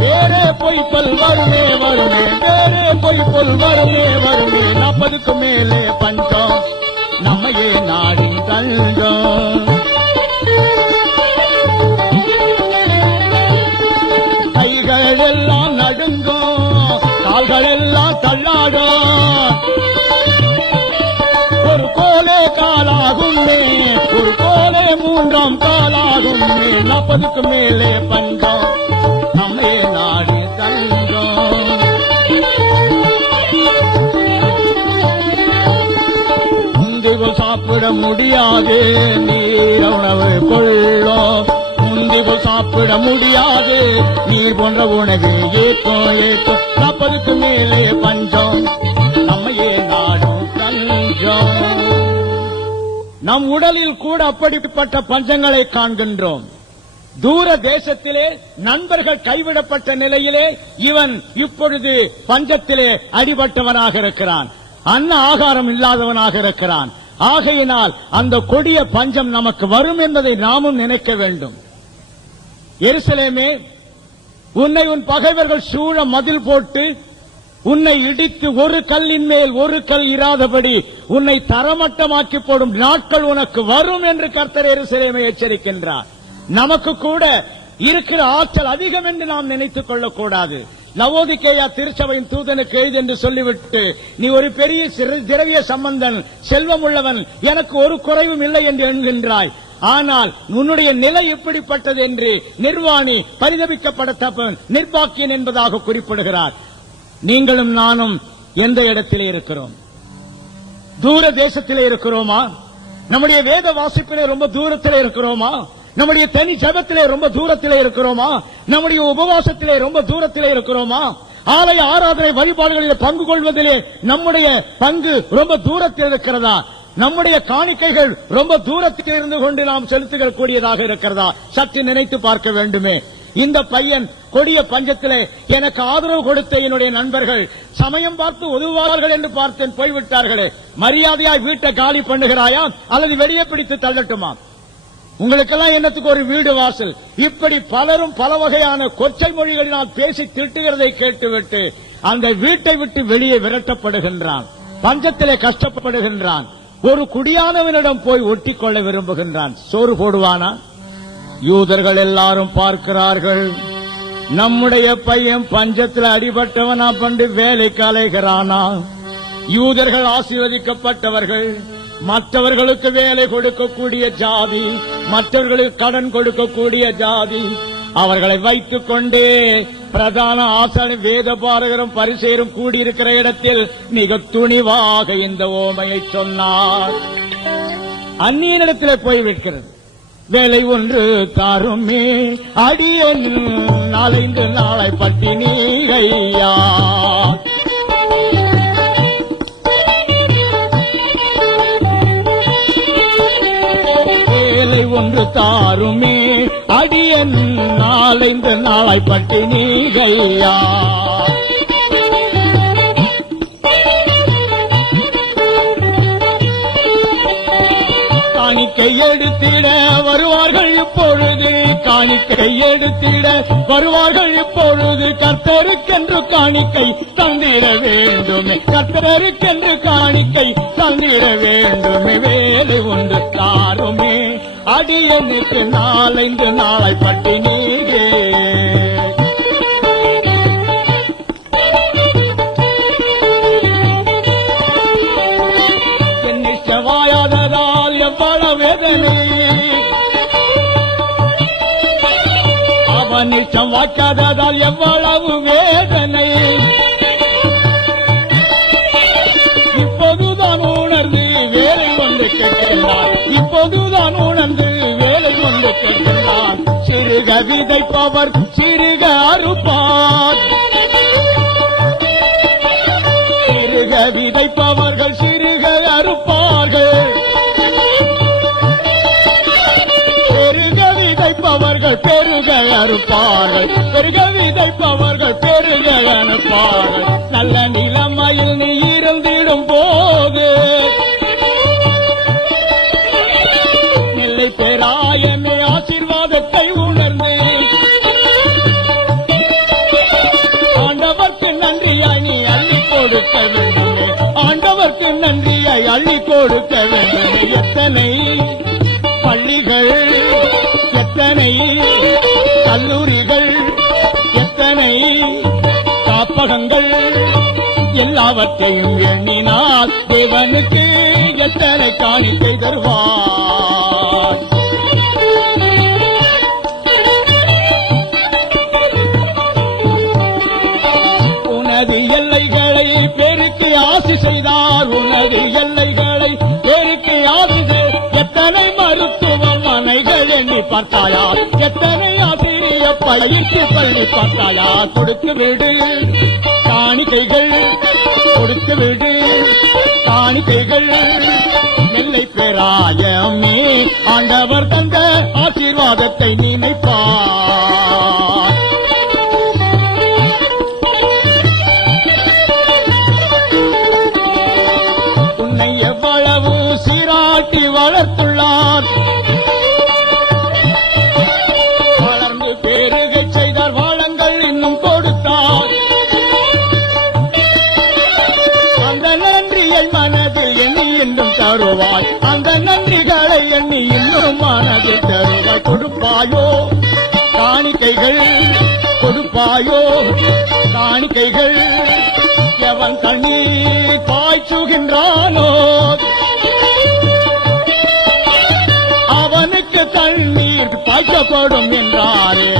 வேறே பொய்ப்பல் வருமே வருமே, வேறே பொய்ப்பல் வருமே வருமே. 40க்கு மேலே பஞ்சம் நம்மையே நாடி தஞ்சம். கைகள் எல்லாம் நடுங்கும், கால்கள் எல்லாம் தள்ளாடும். ஒரு கோலே காலாகுமே, ஒரு கோலே 3ஆம் காலாகுமே. 40க்கு மேலே பஞ்சம் நம்மே நாடி தஞ்சம். முந்திவு சாப்பிட முடியாது, நீர் உணவு கொள்ளும். முந்திவு சாப்பிட முடியாது, நீர் போன்ற உணவு ஏற்கும் ஏற்கும். 40க்கு மேலே பஞ்சம் நம்மையே நாடும் தஞ்சம். நம் உடலில் கூட அப்படிப்பட்ட பஞ்சங்களை காண்கின்றோம். தூர தேசத்திலே நண்பர்கள் கைவிடப்பட்ட நிலையிலே இவன் இப்பொழுது பஞ்சத்திலே அடிபட்டவனாக இருக்கிறான், அன்ன ஆகாரம் இல்லாதவனாக இருக்கிறான். ஆகையினால் அந்த கொடிய பஞ்சம் நமக்கு வரும் என்பதை நாமும் நினைக்க வேண்டும். எருசலேமே, உன்னை உன் பகைவர்கள் சூழ மதில் போட்டு உன்னை இடித்து ஒரு கல்லின் மேல் ஒரு கல் இராதபடி உன்னை தரமட்டமாக்கி போடும் நாட்கள் உனக்கு வரும் என்று கர்த்தர் எருசலேமை எச்சரிக்கின்றார். நமக்கு கூட இருக்கிற ஆற்றல் அதிகம் என்று நாம் நினைத்துக் கொள்ளக்கூடாது. லவோதிக்கேயா திருச்சபையின் தூதனுக்கு எழுது என்று சொல்லிவிட்டு, நீ ஒரு பெரிய திரவிய சம்பந்தன், செல்வம் உள்ளவன், எனக்கு ஒரு குறைவும் இல்லை என்று எண்கின்றாய். ஆனால் உன்னுடைய நிலை எப்படிப்பட்டது என்று நிர்வாணி, பரிதபிக்கப்படத்தப்பன், நிர்பாக்கியன் என்பதாக குறிப்பிடுகிறார். நீங்களும் நானும் எந்த இடத்திலே இருக்கிறோம்? தூர தேசத்திலே இருக்கிறோமா? நம்முடைய வேத வாசிப்பிலே ரொம்ப தூரத்திலே இருக்கிறோமா? நம்முடைய தனி ஜபத்திலே ரொம்ப தூரத்திலே இருக்கிறோமா? நம்முடைய உபவாசத்திலே ரொம்ப தூரத்திலே இருக்கிறோமா? ஆலய ஆராதனை வழிபாடுகளிலே பங்கு கொள்வதிலே நம்முடைய பங்கு ரொம்ப தூரத்தில் இருக்கிறதா? நம்முடைய காணிக்கைகள் ரொம்ப தூரத்தில் இருந்து கொண்டு நாம் செலுத்தக்கூடியதாக இருக்கிறதா? சற்று நினைத்து பார்க்க வேண்டுமே. இந்த பையன் கொடிய பஞ்சத்திலே எனக்கு ஆதரவு கொடுத்த என்னுடைய நண்பர்கள் சமயம் பார்த்து உதவுவார்கள் என்று பார்த்தேன், போய்விட்டார்களே. மரியாதையாய் வீட்டை காலி பண்ணுகிறாயா அல்லது வெளியே பிடித்து தள்ளட்டுமா? உங்களுக்கெல்லாம் என்னத்துக்கு ஒரு வீடு வாசல்? இப்படி பலரும் பல வகையான கொச்சை மொழிகளினால் பேசி திட்டுகிறதை கேட்டுவிட்டு அந்த வீட்டை விட்டு வெளியே விரட்டப்படுகின்றான், பஞ்சத்திலே கஷ்டப்படுகின்றான். ஒரு குடியானவனிடம் போய் ஒட்டிக்கொள்ள விரும்புகின்றான். சோறு போடுவானா? யூதர்கள் எல்லாரும் பார்க்கிறார்கள், நம்முடைய பையன் பஞ்சத்தில் அடிபட்டவனா பண்டு வேலைக்கு அலைகிறானா. யூதர்கள் ஆசீர்வதிக்கப்பட்டவர்கள், மற்றவர்களுக்கு வேலை கொடுக்கக்கூடிய ஜாதி, மற்றவர்களுக்கு கடன் கொடுக்கக்கூடிய ஜாதி. அவர்களை வைத்துக் கொண்டே பிரதான ஆசாரி வேத பாரகரும் பரிசேரும் கூடியிருக்கிற இடத்தில் மிக துணிவாக இந்த ஓமையை சொன்னார். அந்நியனிடத்திலே போய்விடுகிறது. வேலை ஒன்று தாருமே அடியன், நாளைந்து நாளை பட்டினி ஐயா. வேலை ஒன்று தாருமே அடியன், நாளைந்து நாளை பட்டினி ஐயா. காணிக்கை எடுத்திட வருவார்கள் இப்பொழுது, காணிக்கை எடுத்திட வருவார்கள் இப்பொழுது. கர்த்தருக்கென்று காணிக்கை தந்திட வேண்டுமே, கர்த்தருக்கென்று காணிக்கை தந்திட வேண்டுமே. வேலை ஒன்று தாருமே அடியனுக்கு, நாளைந்து நாளை பட்டினியே. என்னை செவாயாததால் எவ்வளவு வேதனை, அவனிச்சம் வாக்காததால் எவ்வளவு வேதனை. இப்போதுதான் உணர்ந்து வேலை ஒன்று கேட்கிறார், இப்போதுதான் உணர்ந்து விதைப்பவர் சிறுக அறுப்பார். சிறுக விதைப்பவர்கள் சிறுக அறுப்பார்கள். பெருக விதைப்பவர்கள் பெருக அறுப்பார்கள். பெருக விதைப்பவர்கள் பெருக அனுப்பார்கள். நல்ல நிலைமையில் நீ இருந்திடும் போது நெல்லை பேராயமே ஆசீர்வாதத்தை உணர்ந்து ஆண்டவர்க்கு நன்றியாய் நீ அள்ளி கொடுக்க வேண்டுமே. ஆண்டவர்க்கு நன்றியாய் அள்ளி கொடுக்க வேண்டுமே. எத்தனை பள்ளிகள், எத்தனை கல்லூரிகள், எத்தனை காப்பகங்கள், எல்லாவற்றையும் எண்ணினால் தேவனுக்கு எத்தனை காணிக்கை தருவார். உனது எல்லைகளை பெருக்கி ஆசி செய்தார். உனது எல்லைகளை பெருக்கி ஆசி எத்தனை மருத்துவமனைகள் எண்ணி பார்த்தாயா? எத்தனை ஆசிரிய பயிற்சி பள்ளி பார்த்தாயா? கொடுத்து விடு காணிக்கைகள், கொடுத்து விடு காணிக்கைகள். நெல்லை பேராயமே ஆண்டவர் தந்த ஆசீர்வாதத்தை நினைப்பார். உன்னை எவ்வளவு சீராட்டி வளர்த்துள்ளார். வளர்ந்து பெருகை செய்தார். வாழங்கள் இன்னும் கொடுத்தார். அந்த நன்றியை மனதில் எண்ணி இன்னும் தருவாய். அந்த நன்றிகளை எண்ணி இன்னும் மனதில் தருவாய். கொடுப்பாயோ காணிக்கைகள், கொடுப்பாயோ காணிக்கைகள். எவன் கண்ணீர் பாய்ச்சுகின்றானோ அவனுக்கு தண்ணீர் பாய்ச்சப்படும் என்றாரே.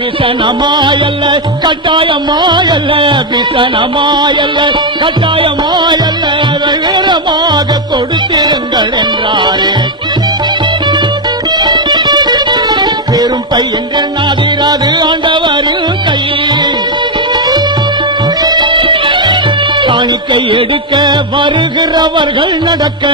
விசனமாயல்ல கட்டாயமாயல்ல, விசனமாயல்ல கட்டாயமாயல்ல, வீரமாக கொடுத்திருங்கள் என்றாரே. பெரும் பை என்று நாதிராது ஆண்டவரில் கை. காணிக்கை எடுக்க வருகிறவர்கள் நடக்க,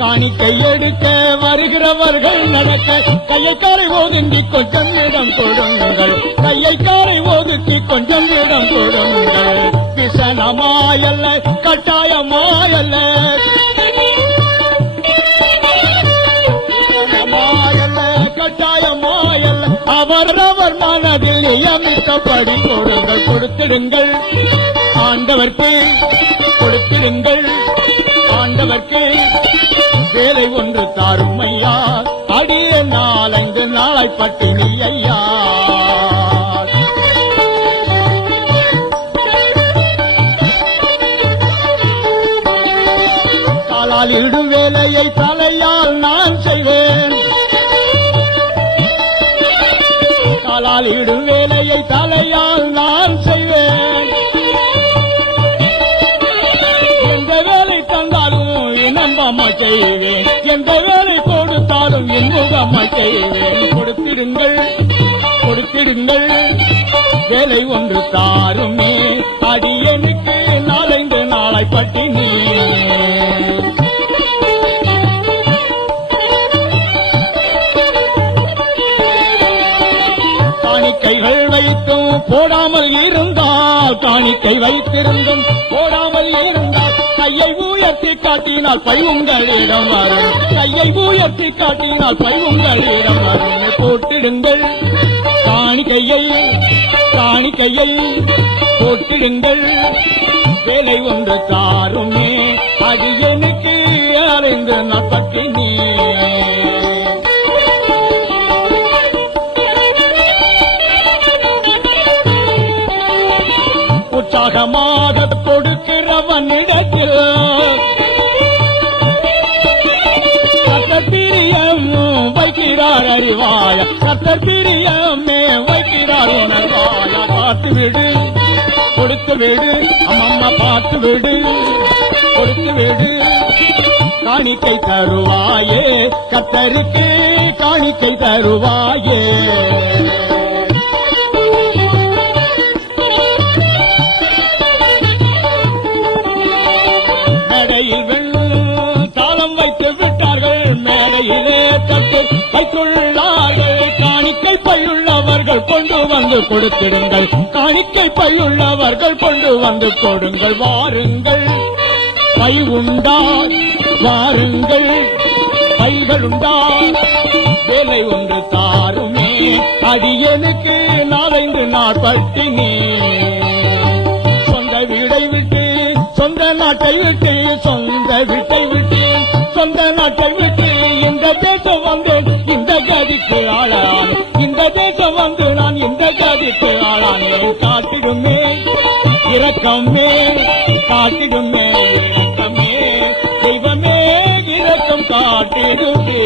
காணிக்கை எடுக்க வருகிறவர்கள் நடக்க. கையைக்காரை ஒதுங்கி கொஞ்சம் இடம் கொடுங்கள். கையைக்காரை ஒதுக்கி கொஞ்சம் இடம் கொடுங்கள். விசனமாயல்ல கட்டாயமாயல்ல, கட்டாயமாயல்ல, அவரவர் மனதில் நியமித்தபடி கொடுங்கள். கொடுத்திடுங்கள் ஆண்டவர்க்கு, கொடுத்திடுங்கள் ஆண்டவர்க்கு. வேலை ஒன்று தாரும் ஐயா, அடிய 4-5 நாளாய் பட்டினி ஐயா. காலால் இடும் வேலையை தலையால் நான் செய்வேன். காலால் இடும் வேலையை தலையால் நான் செய்வேன். எந்த வேலை தந்தாலும் இனம்பமா செய்வேன். எந்த வேலை கொடுத்தாலும் என் முகமா செய்வேன். கொடுத்திடுங்கள், கொடுத்திடுங்கள் வேலை ஒன்று தாருமே. அடியனுக்கு 4-5 நாளாய் பட்டினி. காணிக்கைகள் வைத்தும் போடாமல் இருந்தால், காணிக்கை வைத்திருந்தும் போடாமல் இருந்தால், கையை உயர்த்தி காட்டினால் பை உங்களிடம் வரும். கையை உயர்த்தி காட்டினால் பை உங்களிடம் வரும். போட்டிடுங்கள் காணிக்கையை, காணிக்கையை போட்டிடுங்கள். வேலை ஒன்று தாருமே. அடியனுக்கு அறிந்து நான் பட்டினி. உற்சாகமாக கொடுக்கிறவனிடத்தில் கர்த்தர் பிரியம் வைக்கிறார் அறிவாய. கர்த்தர் பிரியமே வைக்கிறார் உணர்வாய. பார்த்து விடு, கொடுத்து விடு அம்மம்மா, பார்த்து விடு, கொடுத்து விடு. காணிக்கை தருவாயே, கர்த்தருக்கு காணிக்கை தருவாயே. தாளம் வைத்து விட்டார்கள், மேலையிலே தட்டு வைத்துள்ளார்கள். காணிக்கை பையுள்ளவர்கள் கொண்டு வந்து கொடுத்திடுங்கள், காணிக்கை பையுள்ளவர்கள் கொண்டு வந்து கொடுங்கள். வாருங்கள் பை உண்டா, வாருங்கள் பைகள் உண்டா, வேலை ஒன்று தாருமே, அடியனுக்கு 4 நாள் பட்டினி. சொந்த வீடை விட்டு, சொந்த நாட்டை விட்டு, சொந்த வீட்டை விட்டு, சொந்த நாட்டை விட்டு இந்த தேசம் வந்து இந்த கதிக்கு ஆளான், இந்த தேசம் வந்து நான் இந்த கதிக்கு ஆளானேன். காட்டிடுமே இரக்கமே, காட்டிடுமே இரக்கமே, தெய்வமே இரக்கம் காட்டிடுமே.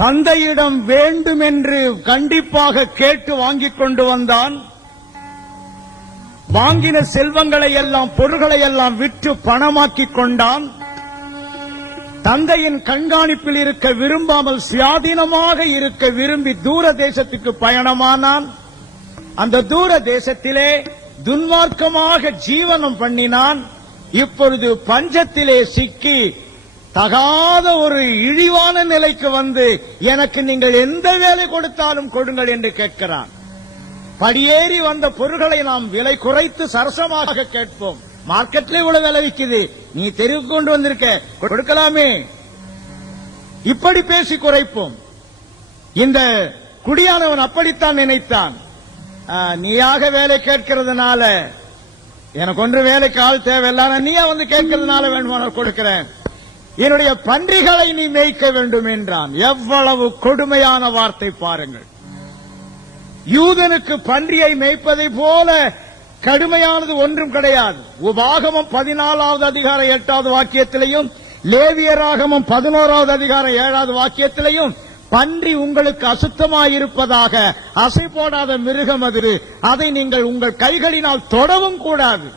தந்தையிடம் வேண்டும் என்று கண்டிப்பாக கேட்டு வாங்கிக் கொண்டு வந்தான். வாங்கின செல்வங்களை எல்லாம், பொருள்களை எல்லாம் விற்று பணமாக்கிக் கொண்டான். தந்தையின் கண்காணிப்பில் இருக்க விரும்பாமல் சுயாதீனமாக இருக்க விரும்பி தூர தேசத்துக்கு பயணமானான். அந்த தூர தேசத்திலே துன்மார்க்கமாக ஜீவனம் பண்ணினான். இப்பொழுது பஞ்சத்திலே சிக்கி தகாத ஒரு இழிவான நிலைக்கு வந்து, எனக்கு நீங்கள் எந்த வேலை கொடுத்தாலும் கொடுங்கள் என்று கேட்கிறான். படியேறி வந்த பொருள்களை நாம் விலை குறைத்து சரசமாக கேட்போம். மார்க்கெட்ல இவ்வளவு விலை விற்குது, நீ தெருவுக்கு கொண்டு வந்திருக்க, கொடுக்கலாமே, இப்படி பேசி குறைப்போம். இந்த குடியானவன் அப்படித்தான் நினைத்தான். நீயாக வேலை கேட்கிறதுனால எனக்கு ஒன்று வேலைக்கு ஆள் தேவையில்லை, நீயா வந்து கேட்கறதுனால வேண்டுமானால் கொடுக்கிறேன். என்னுடைய பன்றிகளை நீ மேய்க்க வேண்டும் என்றான். எவ்வளவு கொடுமையான வார்த்தை பாருங்கள். யூதனுக்கு பன்றியை மேய்ப்பதை போல கடுமையானது ஒன்றும் கிடையாது. உபாகமம் 14வது அதிகாரம் 8வது வாக்கியத்திலையும், லேவியராகமம் 11வது அதிகாரம் 7வது வாக்கியத்திலையும், பன்றி உங்களுக்கு அசுத்தமாயிருப்பதாக அசை போடாத மிருகம் அது, அதை நீங்கள் உங்கள் கைகளினால் தொடவும் கூடாது.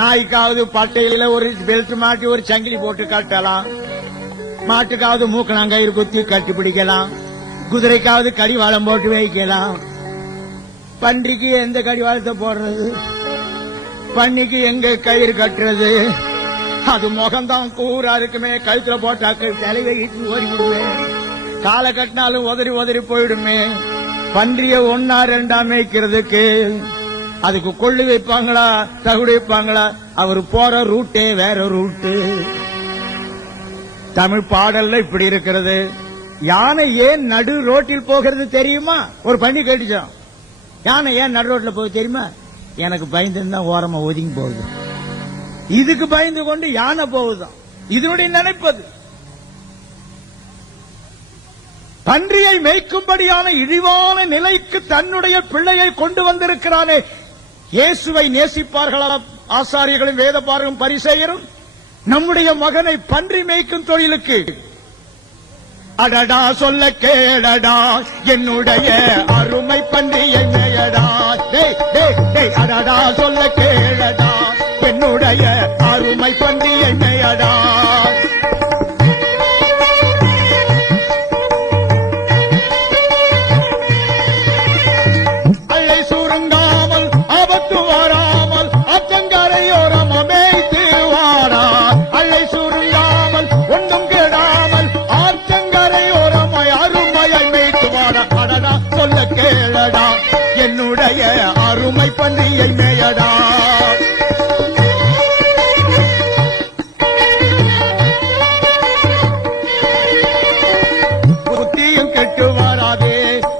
நாய்க்காவது பட்டையில ஒரு பெல்ட் மாட்டி ஒரு சங்கிலி போட்டு கட்டலாம், மாட்டுக்காவது மூக்கணாங்கயிறு குத்தி கட்டி பிடிக்கலாம், குதிரைக்காவது கடிவாளம் போட்டு வைக்கலாம். பன்றிக்கு எந்த கடிவாளத்தை போடுறது, பன்னிக்கு எங்க கயிறு கட்டுறது? அது முகம்தான் கூரா இருக்குமே, கழுத்துல போட்டாக்க தலைவை ஓடி விடுவேன், காலை கட்டினாலும் உதறி உதறி போயிடுமே. பன்றிய 1 2 மேய்க்கிறதுக்கு அதுக்கு கொள்ளு வைப்பாங்களா, தகுடு வைப்பாங்களா? அவர் போற ரூட்டே வேற ரூட்டு. தமிழ் பாடல்ல இப்படி இருக்கிறது. யானை ஏன் நடு ரோட்டில் போகிறது தெரியுமா? ஒரு பண்ணி கேட்டுச்சான், யானை ஏன் நடு ரோட்ல போகுது தெரியுமா? எனக்கு பயந்துன்னா ஓரமா ஒதுங்கி போகுது. இதுக்கு பயந்து கொண்டு யானை போகுதான், இதனுடைய நினைப்பது. பன்றியை மேய்க்கும்படியான இழிவான நிலைக்கு தன்னுடைய பிள்ளையை கொண்டு வந்திருக்கிறானே. இயேசுவை நேசிப்பார்களா ஆசாரியர்களும் வேதபாரகரும் பரிசேயரும்? நம்முடைய மகனை பன்றி மேய்க்கும் தொழிலுக்கு அடடா சொல்ல கேடடா, என்னுடைய அருமை பன்றியை மேயடா. அடடா சொல்ல கேடடா, என்னுடைய அருமை பன்றியை மேயடா. அள்ளை சுருங்காமல் ஆபத்து வாராமல் அச்சங்கரையோரம் அமைத்து வாரா. அள்ளை சுருங்காமல் ஒன்றும் கெடாமல் ஆற்றங்கரையோரமாய் அருமையை மேய்த்து வாரா. அடடா சொல்ல கேளடா, என்னுடைய அருமை பன்றியை மேயடா. புத்தியும் கெட்டு வராதே,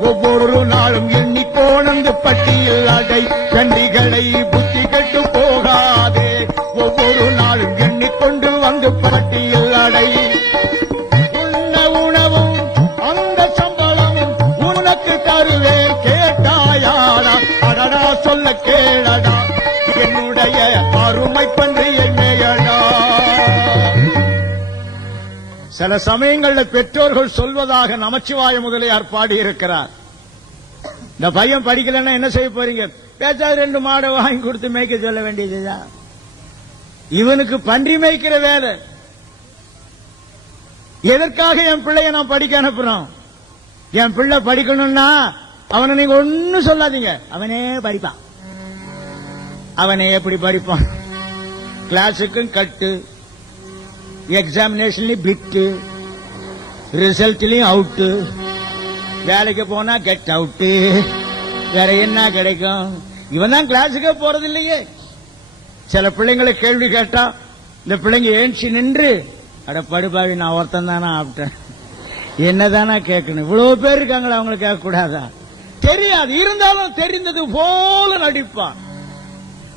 ஒவ்வொரு நாளும் எண்ணி கோணந்து பட்டியில் அடை. கண்டிகளை புத்தி கெட்டு போகாதே, ஒவ்வொரு நாளும் எண்ணிக்கொண்டு வந்து பட்டியில் அடை. உண்ண உணவும் அந்த சம்பளமும் உனக்கு தருவேன், கேட்டாயாடா. அடடா சொல்ல கேளடா, என்னுடைய அருமை பன்றியை மேயடா. சில சமயங்களில் பெற்றோர்கள் சொல்வதாக நமச்சிவாய முதலியார் பாடியிருக்கிறார். இந்த பையன் படிக்கலன்னா என்ன செய்ய போறீங்க? பேசாத 2 மாடை வாங்கி கொடுத்து மேய்க்க சொல்ல வேண்டியதுதான். இவனுக்கு பன்றி மேய்க்கிற வேலை. எதற்காக என் பிள்ளைய நான் படிக்க அனுப்புறோம்? என் பிள்ளை படிக்கணும்னா அவனை நீங்க ஒன்னும் சொல்லாதீங்க, அவனே படிப்பான். அவனே எப்படி படிப்பான்? கிளாஸுக்கும் கட்டு, எக்ஸாமினேஷன்லயும் பிட்டு, ரிசல்ட்லயும் அவுட்டு, வேலைக்கு போனா கெட் அவுட்டு, வேற என்ன கிடைக்கும்? இவன் தான் கிளாஸுக்கே போறது இல்லையே. சில பிள்ளைங்களை கேள்வி கேட்டா இந்த பிள்ளைங்க ஏஞ்சி நின்று, அட படுபாவி நான் ஒருத்தன் தானே ஆப்டேன், என்னதானா கேட்கணும்? இவ்வளவு பேர் இருக்காங்களா, அவங்களை கேட்க கூடாதா? தெரியாது, இருந்தாலும் தெரிந்தது போல நடிப்பான்.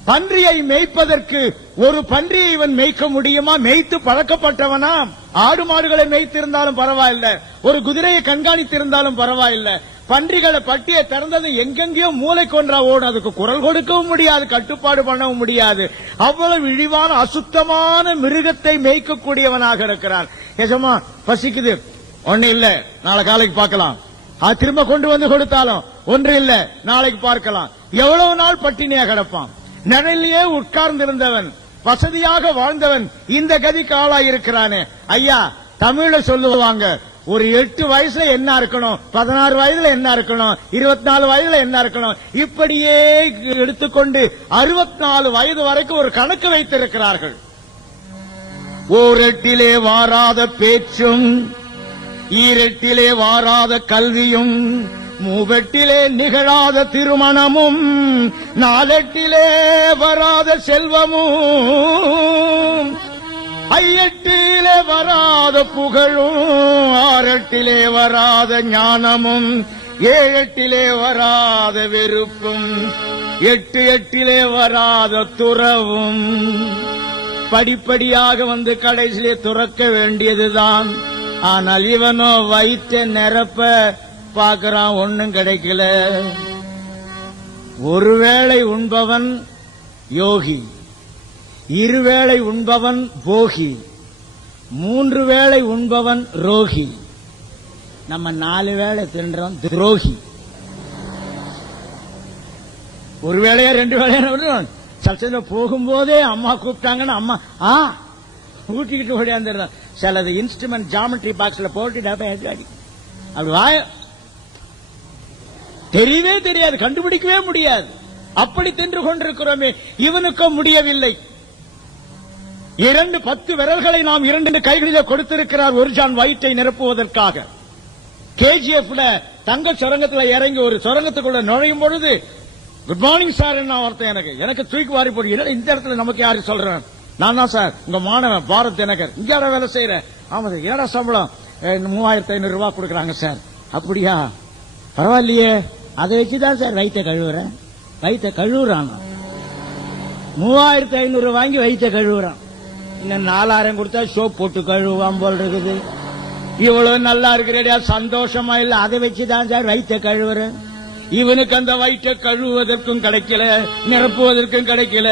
பன்றியை மேய்ப்பதற்கு ஒரு பன்றியை இவன் மேய்க்க முடியுமா? மேய்த்து பழக்கப்பட்டவனா? ஆடு மாடுகளை மேய்த்திருந்தாலும் பரவாயில்ல, ஒரு குதிரையை கண்காணித்திருந்தாலும் பரவாயில்ல. பன்றிகளை பட்டியை திறந்தது எங்கெங்கயோ மூளை கொன்றா ஓடும், அதுக்கு குரல் கொடுக்கவும் முடியாது, கட்டுப்பாடு பண்ணவும் முடியாது. அவ்வளவு இழிவான அசுத்தமான மிருகத்தை மேய்க்கக்கூடியவனாக இருக்கிறான். ஏசமா பசிக்குது, ஒண்ணு இல்ல நாளை காலைக்கு பார்க்கலாம். அது திரும்ப கொண்டு வந்து கொடுத்தாலும் ஒன்று இல்ல நாளைக்கு பார்க்கலாம். எவ்வளவு நாள் பட்டினியா கிடப்பான்? நிழலிலேயே உட்கார்ந்திருந்தவன், வசதியாக வாழ்ந்தவன் இந்த கதிக்கு ஆளாயிருக்கிறானே. ஐயா, தமிழ சொல்லுவாங்க, ஒரு 8 வயசுல என்ன இருக்கணும், 16 வயதுல என்ன இருக்கணும், 24 வயதுல என்ன இருக்கணும், இப்படியே எடுத்துக்கொண்டு 64 வயது வரைக்கும் ஒரு கணக்கு வைத்திருக்கிறார்கள். ஓரெட்டிலே வாராத பேச்சும், ஈரெட்டிலே வாராத கல்வியும், மூவெட்டிலே நிகழாத திருமணமும், நாலெட்டிலே வராத செல்வமும், ஐயெட்டிலே வராத புகழும், ஆறெட்டிலே வராத ஞானமும், ஏழெட்டிலே வராத வெறுப்பும், எட்டிலே வராத துறவும். படிப்படியாக வந்து கடைசியிலே துறக்க வேண்டியதுதான். ஆனால் இவனோ வயிற்ற நிரப்ப பார்க்கிறான், ஒன்னும் கிடைக்கல. ஒருவேளை உண்பவன் யோகி, இருவேளை உண்பவன் போகி, 3 வேளை உண்பவன் ரோகி. நம்ம 4 வேளை தின்றோம் துரோகி. ஒரு வேளையா 2 வேளையா சச்சன போகும்போதே அம்மா கூப்பிட்டாங்கன்னு அம்மா ஊட்டிக்கிட்டு ஓடியாந்துடுறான். சிலது இன்ஸ்ட்ருமெண்ட் ஜாமெட்ரி பாக்ஸ்ல போட்டு அடி அப்படி வாய தெரியவே தெரியாது, கண்டுபிடிக்கவே முடியாது. அப்படி தின்று கொண்டிருக்கிறோமே, இவனுக்கும் முடியவில்லை. 2 10 விரல்களை நாம் 2 கைகளிலே கொடுத்திருக்கிறார் ஒரு ஜான் வயிற்றை நிரப்புவதற்காக. கேஜிஎஃப்ல தங்க சுரங்கத்தில் இறங்கி ஒரு சுரங்கத்துக்குள்ள நுழையும் பொழுது, குட் மார்னிங் சார் என்ன ஒருத்தன் எனக்கு தூக்கி வாரி போடு. இந்த இடத்துல நமக்கு யாரு சொல்றேன்? நான் தான் சார், உங்க மாணவன் பாரத் தினகர், இங்க வேலை செய்யறேன். ஆமா சார், என்னடா சம்பளம்? 3500 ரூபாய் கொடுக்கறாங்க சார். அப்படியா, பரவாயில்லையே, அதை வச்சுதான் சார் வயிற்றை கழுவுறேன். வயிற்றை கழுவுறான், 3500 வாங்கி வயிற்றை கழுவுறான். இன்னும் 4000 கொடுத்தா சோப் போட்டு கழுவான் போல் இருக்குது. இவ்வளவு நல்லா இருக்கிறேடியா, சந்தோஷமா இல்ல, அதை வச்சுதான் சார் வயிற்றை கழுவுறேன். இவனுக்கு அந்த வயிற்றை கழுவுவதற்கும் கிடைக்கல, நிரப்புவதற்கும் கிடைக்கல.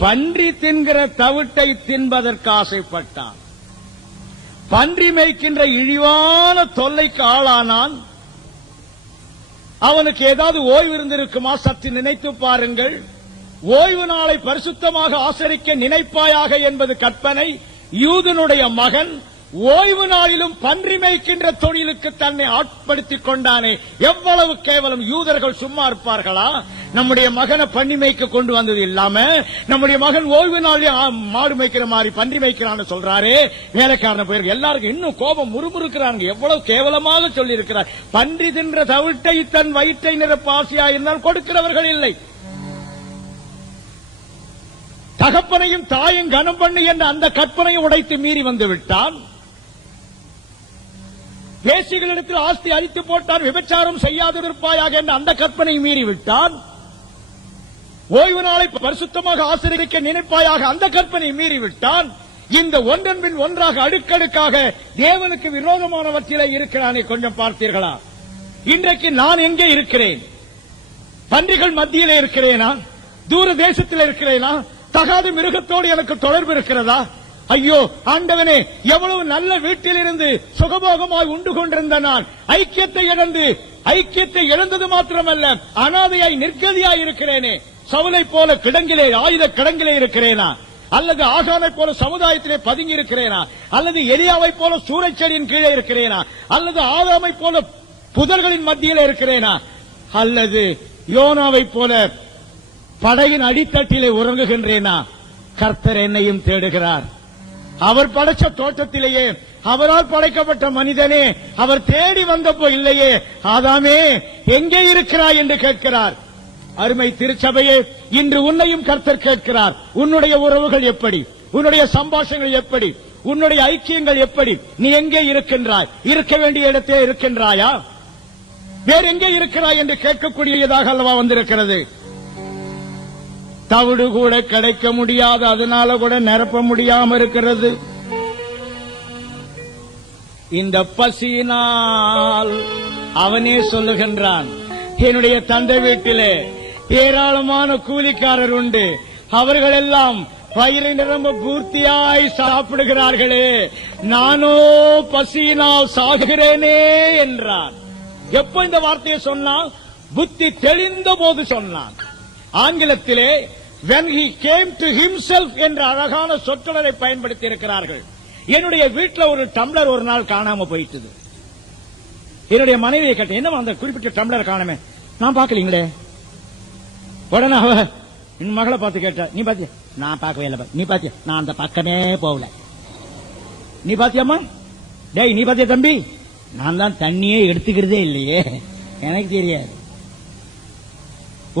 பன்றி தின்கிற தவிட்டை தின்பதற்கு ஆசைப்பட்டான். பன்றி மேய்க்கின்ற இழிவான தொல்லைக்கு ஆளானான். அவனுக்கு ஏதாவது ஓய்வு இருந்திருக்குமா? சற்று நினைத்து பாருங்கள். ஓய்வு நாளை பரிசுத்தமாக ஆசரிக்க நினைப்பாயாக என்பது கற்பனை. யூதனுடைய மகன் ஓய்வு நாளிலும் பன்றி மேய்க்கின்ற தொழிலுக்கு தன்னை ஆட்படுத்திக் கொண்டானே, எவ்வளவு கேவலம்! யூதர்கள் சும்மா இருப்பார்களா? நம்முடைய மகனை பன்றி மேய்க்க கொண்டு வந்தது இல்லாம, நம்முடைய மகன் ஓய்வு நாளில் மாடு மேய்க்கிற மாதிரி பன்றி மேய்க்கிறான்னு சொல்றாரே, வேலைக்காரன போயிருக்கு. எல்லாருக்கும் இன்னும் கோபம் முறுமுறுக்கிறாங்க. எவ்வளவு கேவலமாக சொல்லி இருக்கிறார். பன்றி தின்ற தவிட்டை தன் வயிற்றை நிரப்ப ஆசையா இருந்தால் கொடுக்கிறவர்கள் இல்லை. தகப்பனையும் தாயும் கனம் பண்ணு என்ற அந்த கற்பனையை உடைத்து மீறி வந்து விட்டான். பேசிகளிடத்தில் ஆஸ்தி அழித்து போட்டார், விபச்சாரம் செய்யாதிருப்பாயாக என்ற அந்த கற்பனை மீறி விட்டான். ஓய்வு நாளை பரிசுத்தமாக ஆசரிக்க நினைப்பாயாக அந்த கற்பனை மீறி விட்டான். இந்த ஒன்றன் பின் ஒன்றாக அடுக்கடுக்காக தேவனுக்கு விரோதமானவற்றிலே இருக்கிறானே, கொஞ்சம் பார்த்தீர்களா? இன்றைக்கு நான் எங்கே இருக்கிறேன்? பன்றிகள் மத்தியிலே இருக்கிறேனா? தூர தேசத்தில் இருக்கிறேனா? தகாத மிருகத்தோடு எனக்கு தொடர்பு இருக்கிறதா? ஐயோ ஆண்டவனே, எவ்வளவு நல்ல வீட்டிலிருந்து சுகபோகமாய் உண்டு கொண்டிருந்த நான் ஐக்கியத்தை இழந்தது மாத்திரமல்ல, அனாதையாய் நிர்கதியாய் இருக்கிறேனே. சவுலை போல கிடங்கிலே, ஆயுத கிடங்கிலே இருக்கிறேனா? அல்லது ஆகானை போல சமுதாயத்திலே பதுங்கி இருக்கிறேனா, அல்லது எலியாவை போல சூறைச்செடியின் கீழே இருக்கிறேனா, அல்லது ஆதாமை போல புதர்களின் மத்தியில் இருக்கிறேனா, அல்லது யோனாவை போல படகின் அடித்தட்டிலே உறங்குகின்றேனா? கர்த்தர் என்னையும் தேடுகிறார். அவர் படைச்ச தோட்டத்திலேயே, அவரால் படைக்கப்பட்ட மனிதனே, அவர் தேடி வந்தப்போ இல்லையே, ஆதாமே எங்கே இருக்கிறாய் என்று கேட்கிறார். அருமை திருச்சபையே, இன்று உன்னையும் கர்த்தர் கேட்கிறார். உன்னுடைய உறவுகள் எப்படி? உன்னுடைய சம்பாஷங்கள் எப்படி? உன்னுடைய ஐக்கியங்கள் எப்படி? நீ எங்கே இருக்கின்றாய்? இருக்க வேண்டிய இடத்திலே இருக்கின்றாயா? வேற எங்கே இருக்கிறாய் என்று கேட்கக்கூடியதாக அல்லவா வந்திருக்கிறது. தவிடு கூட கிடைக்க முடியாது, அதனால கூட நிரப்ப முடியாம இருக்கிறது. இந்த பசியினால் அவனே சொல்லுகின்றான், என்னுடைய தந்தை வீட்டிலே ஏராளமான கூலிக்காரர் உண்டு, அவர்கள் எல்லாம் வயிறு நிரம்ப பூர்த்தியாய் சாப்பிடுகிறார்களே, நானோ பசியினால் சாகிறேனே என்றான். எப்ப இந்த வார்த்தையை சொன்னான்? புத்தி தெளிந்த போது சொன்னான். ஆங்கிலத்திலே when he came to himself என்ற அழகான சொற்றொடரை பயன்படுத்தி இருக்கிறார்கள். என்னுடைய வீட்டில் ஒரு டம்ளர் ஒரு நாள் காணாம போயிட்டது. என்னுடைய மனைவியை கேட்டேன், என்ன அந்த குறிப்பிட்ட டம்ளர் காணாம? நான் பாக்கலீங்களே. உடனே அவ என் மகளை பார்த்து கேட்டா, நீ பாத்தியா? நான் பார்க்கவே இல்லை. நீ பாத்தியா? நான் அந்த பக்கமே போகல. நீ பாத்தியாமா? டேய், நீ பாத்தியா தம்பி? நான் தான் தண்ணியே எடுத்துக்கிறதே இல்லையே, எனக்கு தெரியாது.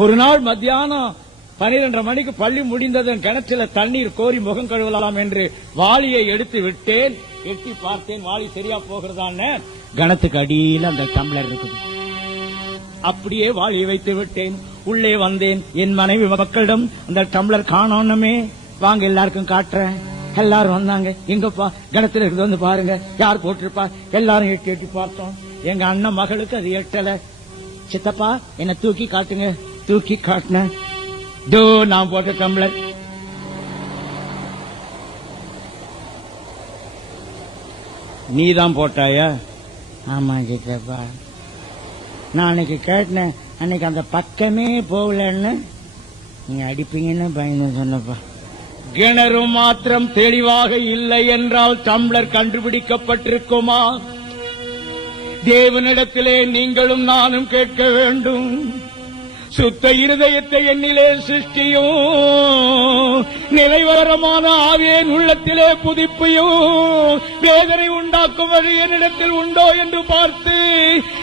ஒரு நாள் மத்தியானம் 12:30 மணிக்கு பள்ளி முடிந்ததன் கிணற்றில தண்ணீர் கோரி முகம் கழுவலாம் என்று வாளியை எடுத்து விட்டேன். எட்டி பார்த்தேன், வாளி சரியா போகிறதான்னு. கணத்துக்கு அடியில் அந்த டம்ளர் இருக்குது. அப்படியே வாளியை வைத்து விட்டேன். உள்ளே வந்தேன். என் மனைவி மக்களிடம் அந்த டம்ளர் காணோன்னுமே, வாங்க எல்லாருக்கும் காட்டுறேன். எல்லாரும் வந்தாங்க. எங்கப்பா கணத்துல இருக்குது, வந்து பாருங்க, யார் போட்டிருப்பா? எல்லாரும் எட்டி எட்டி பார்த்தோம். எங்க அண்ணன் மகளுக்கு அது எட்டல. சித்தப்பா என்ன தூக்கி காட்டுங்க. தூக்கி காட்டின, தோ நான் போட்ட டம்ளர். நீதான் போட்டாயா? ஆமா சித்தப்பா, நான் அன்னைக்கு கேட்டேன், அன்னைக்கு அந்த பக்கமே போகலன்னு நீங்க அடிப்பீங்கன்னு பயந்து சொன்னப்பா. கிணறு மாத்திரம் தெளிவாக இல்லை என்றால் டம்ளர் கண்டுபிடிக்கப்பட்டிருக்குமா? தேவனிடத்திலே நீங்களும் நானும் கேட்க வேண்டும். சுத்த இருதயத்தை என்னிலே சிருஷ்டியும், நிலைவரமான ஆவியின் உள்ளத்திலே புதுப்பியும், வேதனை உண்டாக்கும் வழி என்னிடத்தில் உண்டோ என்று பார்த்து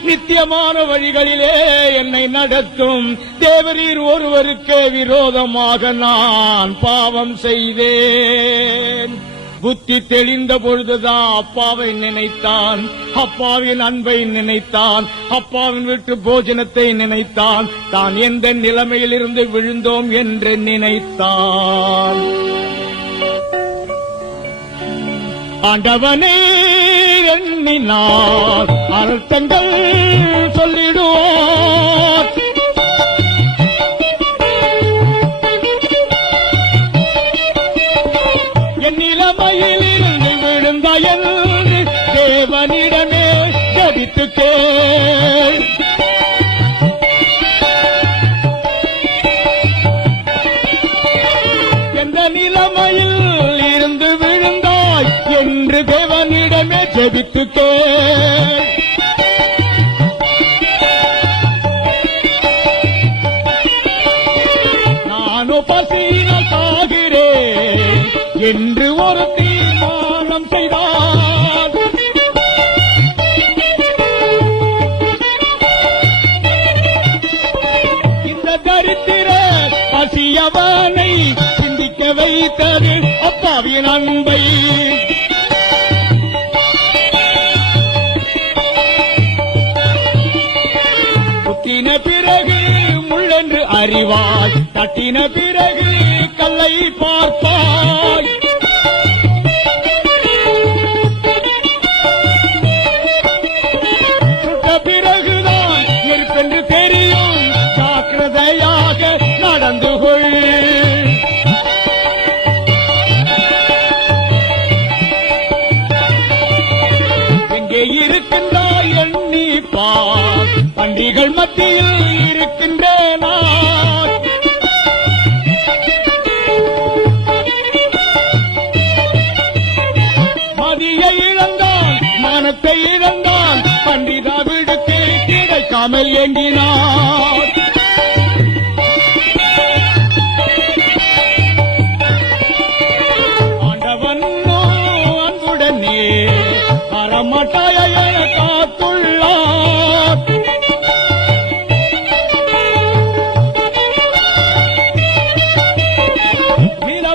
நித்தியமான வழிகளிலே என்னை நடத்தும். தேவரீர் ஒருவருக்கே விரோதமாக நான் பாவம் செய்தேன். புத்தி தெளிந்த பொழுதுதான் அப்பாவை நினைத்தான், அப்பாவின் அன்பை நினைத்தான், அப்பாவின் வீட்டு போஜனத்தை நினைத்தான், தான் எந்த நிலைமையில் இருந்து விழுந்தோம் என்று நினைத்தான். ஆண்டவனே எண்ணினார் அர்த்தங்கள் சொல்லிடுவார். நிலைமையிலிருந்து விழுந்தாய் என்று தேவனிடமே ஜெபித்து கேள். எந்த நிலைமையில் இருந்து விழுந்தாய் என்று தேவனிடமே ஜெபித்து கேள். நானோ பசியினால் சாகிறேன் என்று ஒரு தீர்மானம் செய்தார். இந்த தரித்திர பசியவனை சிந்திக்க வைத்தது அப்பாவின் அன்பை. குத்தின பிறகு முள்ளென்று அறிவாய், தட்டின பிறகு கல்லை பார்ப்பாய். சுட்ட பிறகுதான் நெருப்பென்று தெரியும், ஜாக்கிரதையாக நடந்து கொள். எங்கே இருக்கின்றாய் எண்ணி பார், பண்டிகள் மத்தியில் இருக்கின்றேனா? இல்லாமல் ஏங்கினார். ஆண்டவனோ அன்புடனே வரமாட்டாய காத்துள்ளார்.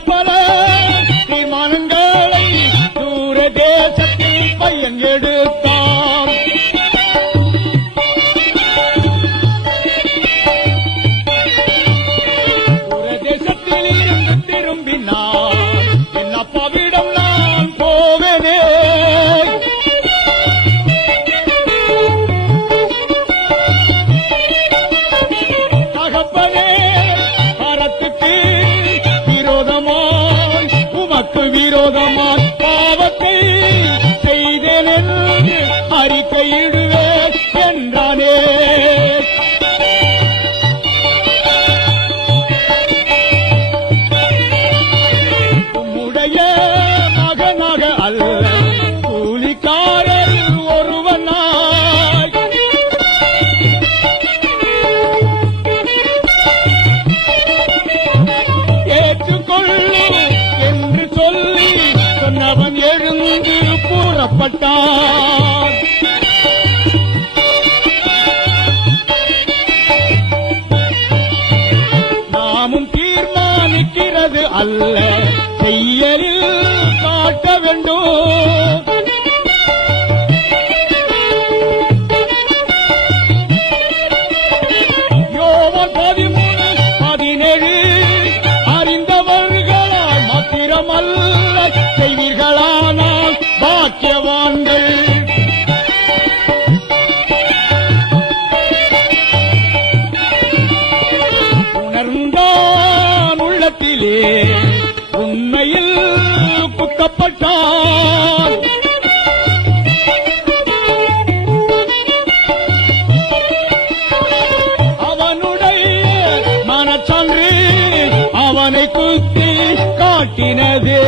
பல தீர்மானங்களை தூர தேசத்தில் பையன் எடுத்தான். தூர தேசத்தில் இருந்து திரும்பினான். என் அப்பாவிடம் நான் போவேனே. தகப்பனே பரத்துக்கு உமக்கு விரோதமாய் பாவத்தை செய்தேன் என்று அறிக்கையிடுவேன் என்றானே. உம்முடைய மகனாக அல்ல கூலிக்காரர் ஒருவனாய் ஏற்றுக்கொள்ளும் என்று சொல்லி சொன்னவன் எழுந்து கூறப்பட்டான். நாமும் தீர்மானிக்கிறது அல்ல, செய்யலில் காட்ட வேண்டும். யோவான் 13:17 அறிந்தவர்களால் மாத்திரமல்ல செய்வீர்களானால் பாக்கியவான்கள். உணர்ந்தான் உள்ளத்திலே உண்மையில் குத்தப்பட்டான். அவனுடைய மனச்சான்று அவனை குத்தி காட்டினது.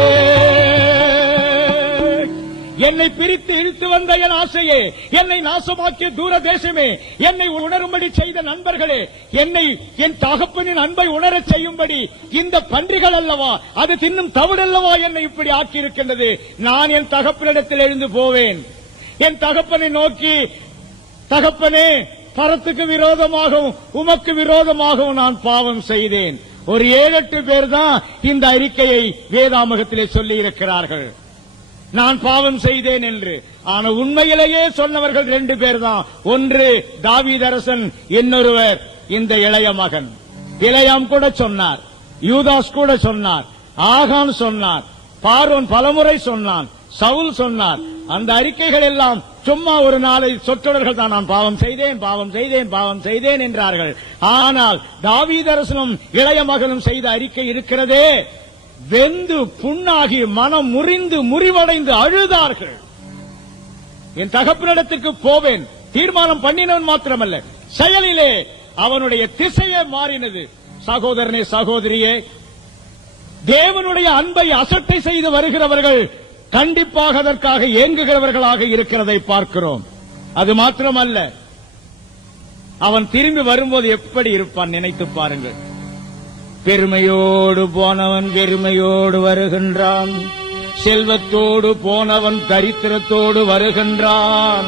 என்னை பிரித்து இழுத்து வந்த என் ஆசையே, என்னை நாசமாக்கிய தூர தேசமே, என்னை உணரும்படி செய்த நண்பர்களே, என்னை என் தகப்பனின் அன்பை உணரச் செய்யும்படி இந்த பன்றிகள் அல்லவா, அது தின்னும் தவிடல்லவா என்னை இப்படி ஆக்கியிருக்கின்றது. நான் என் தகப்பனிடத்தில் எழுந்து போவேன். என் தகப்பனை நோக்கி, தகப்பனே பரத்துக்கு விரோதமாகவும் உமக்கு விரோதமாகவும் நான் பாவம் செய்தேன். ஒரு 7-8 பேர் தான் இந்த அறிக்கையை வேதாமகத்திலே சொல்லி இருக்கிறார்கள், நான் பாவம் செய்தேன் என்று. ஆனா உண்மையிலேயே சொன்னவர்கள் 2 பேர் தான். ஒன்று தாவீதரசன், இன்னொருவர் இந்த இளைய மகன். இளையாம் கூட சொன்னார், யூதாஸ் கூட சொன்னார், ஆகான் சொன்னார், பார்வோன் பலமுறை சொன்னான், சவுல் சொன்னார். அந்த அறிக்கைகள் எல்லாம் சும்மா ஒரு நாளை சொற்றொடர்கள் தான். நான் பாவம் செய்தேன், பாவம் செய்தேன், பாவம் செய்தேன் என்றார்கள். ஆனால் தாவீதரசனும் இளைய மகனும் செய்த அறிக்கை இருக்கிறதே, வெந்து புண்ணாகி மனம் முறிந்து முறிவடைந்து அழுதார்கள். என் தகப்பனிடத்துக்கு போவேன். தீர்மானம் பண்ணினவன் மாத்திரமல்ல, செயலிலே அவனுடைய திசையே மாறினது. சகோதரனே சகோதரியே, தேவனுடைய அன்பை அசட்டை செய்து வருகிறவர்கள் கண்டிப்பாக அதற்காக ஏங்குகிறவர்களாக இருக்கிறதை பார்க்கிறோம். அது மாத்திரமல்ல, அவன் திரும்பி வரும்போது எப்படி இருப்பான் நினைத்து பாருங்கள். பெருமையோடு போனவன் வெறுமையோடு வருகின்றான். செல்வத்தோடு போனவன் தரித்திரத்தோடு வருகின்றான்.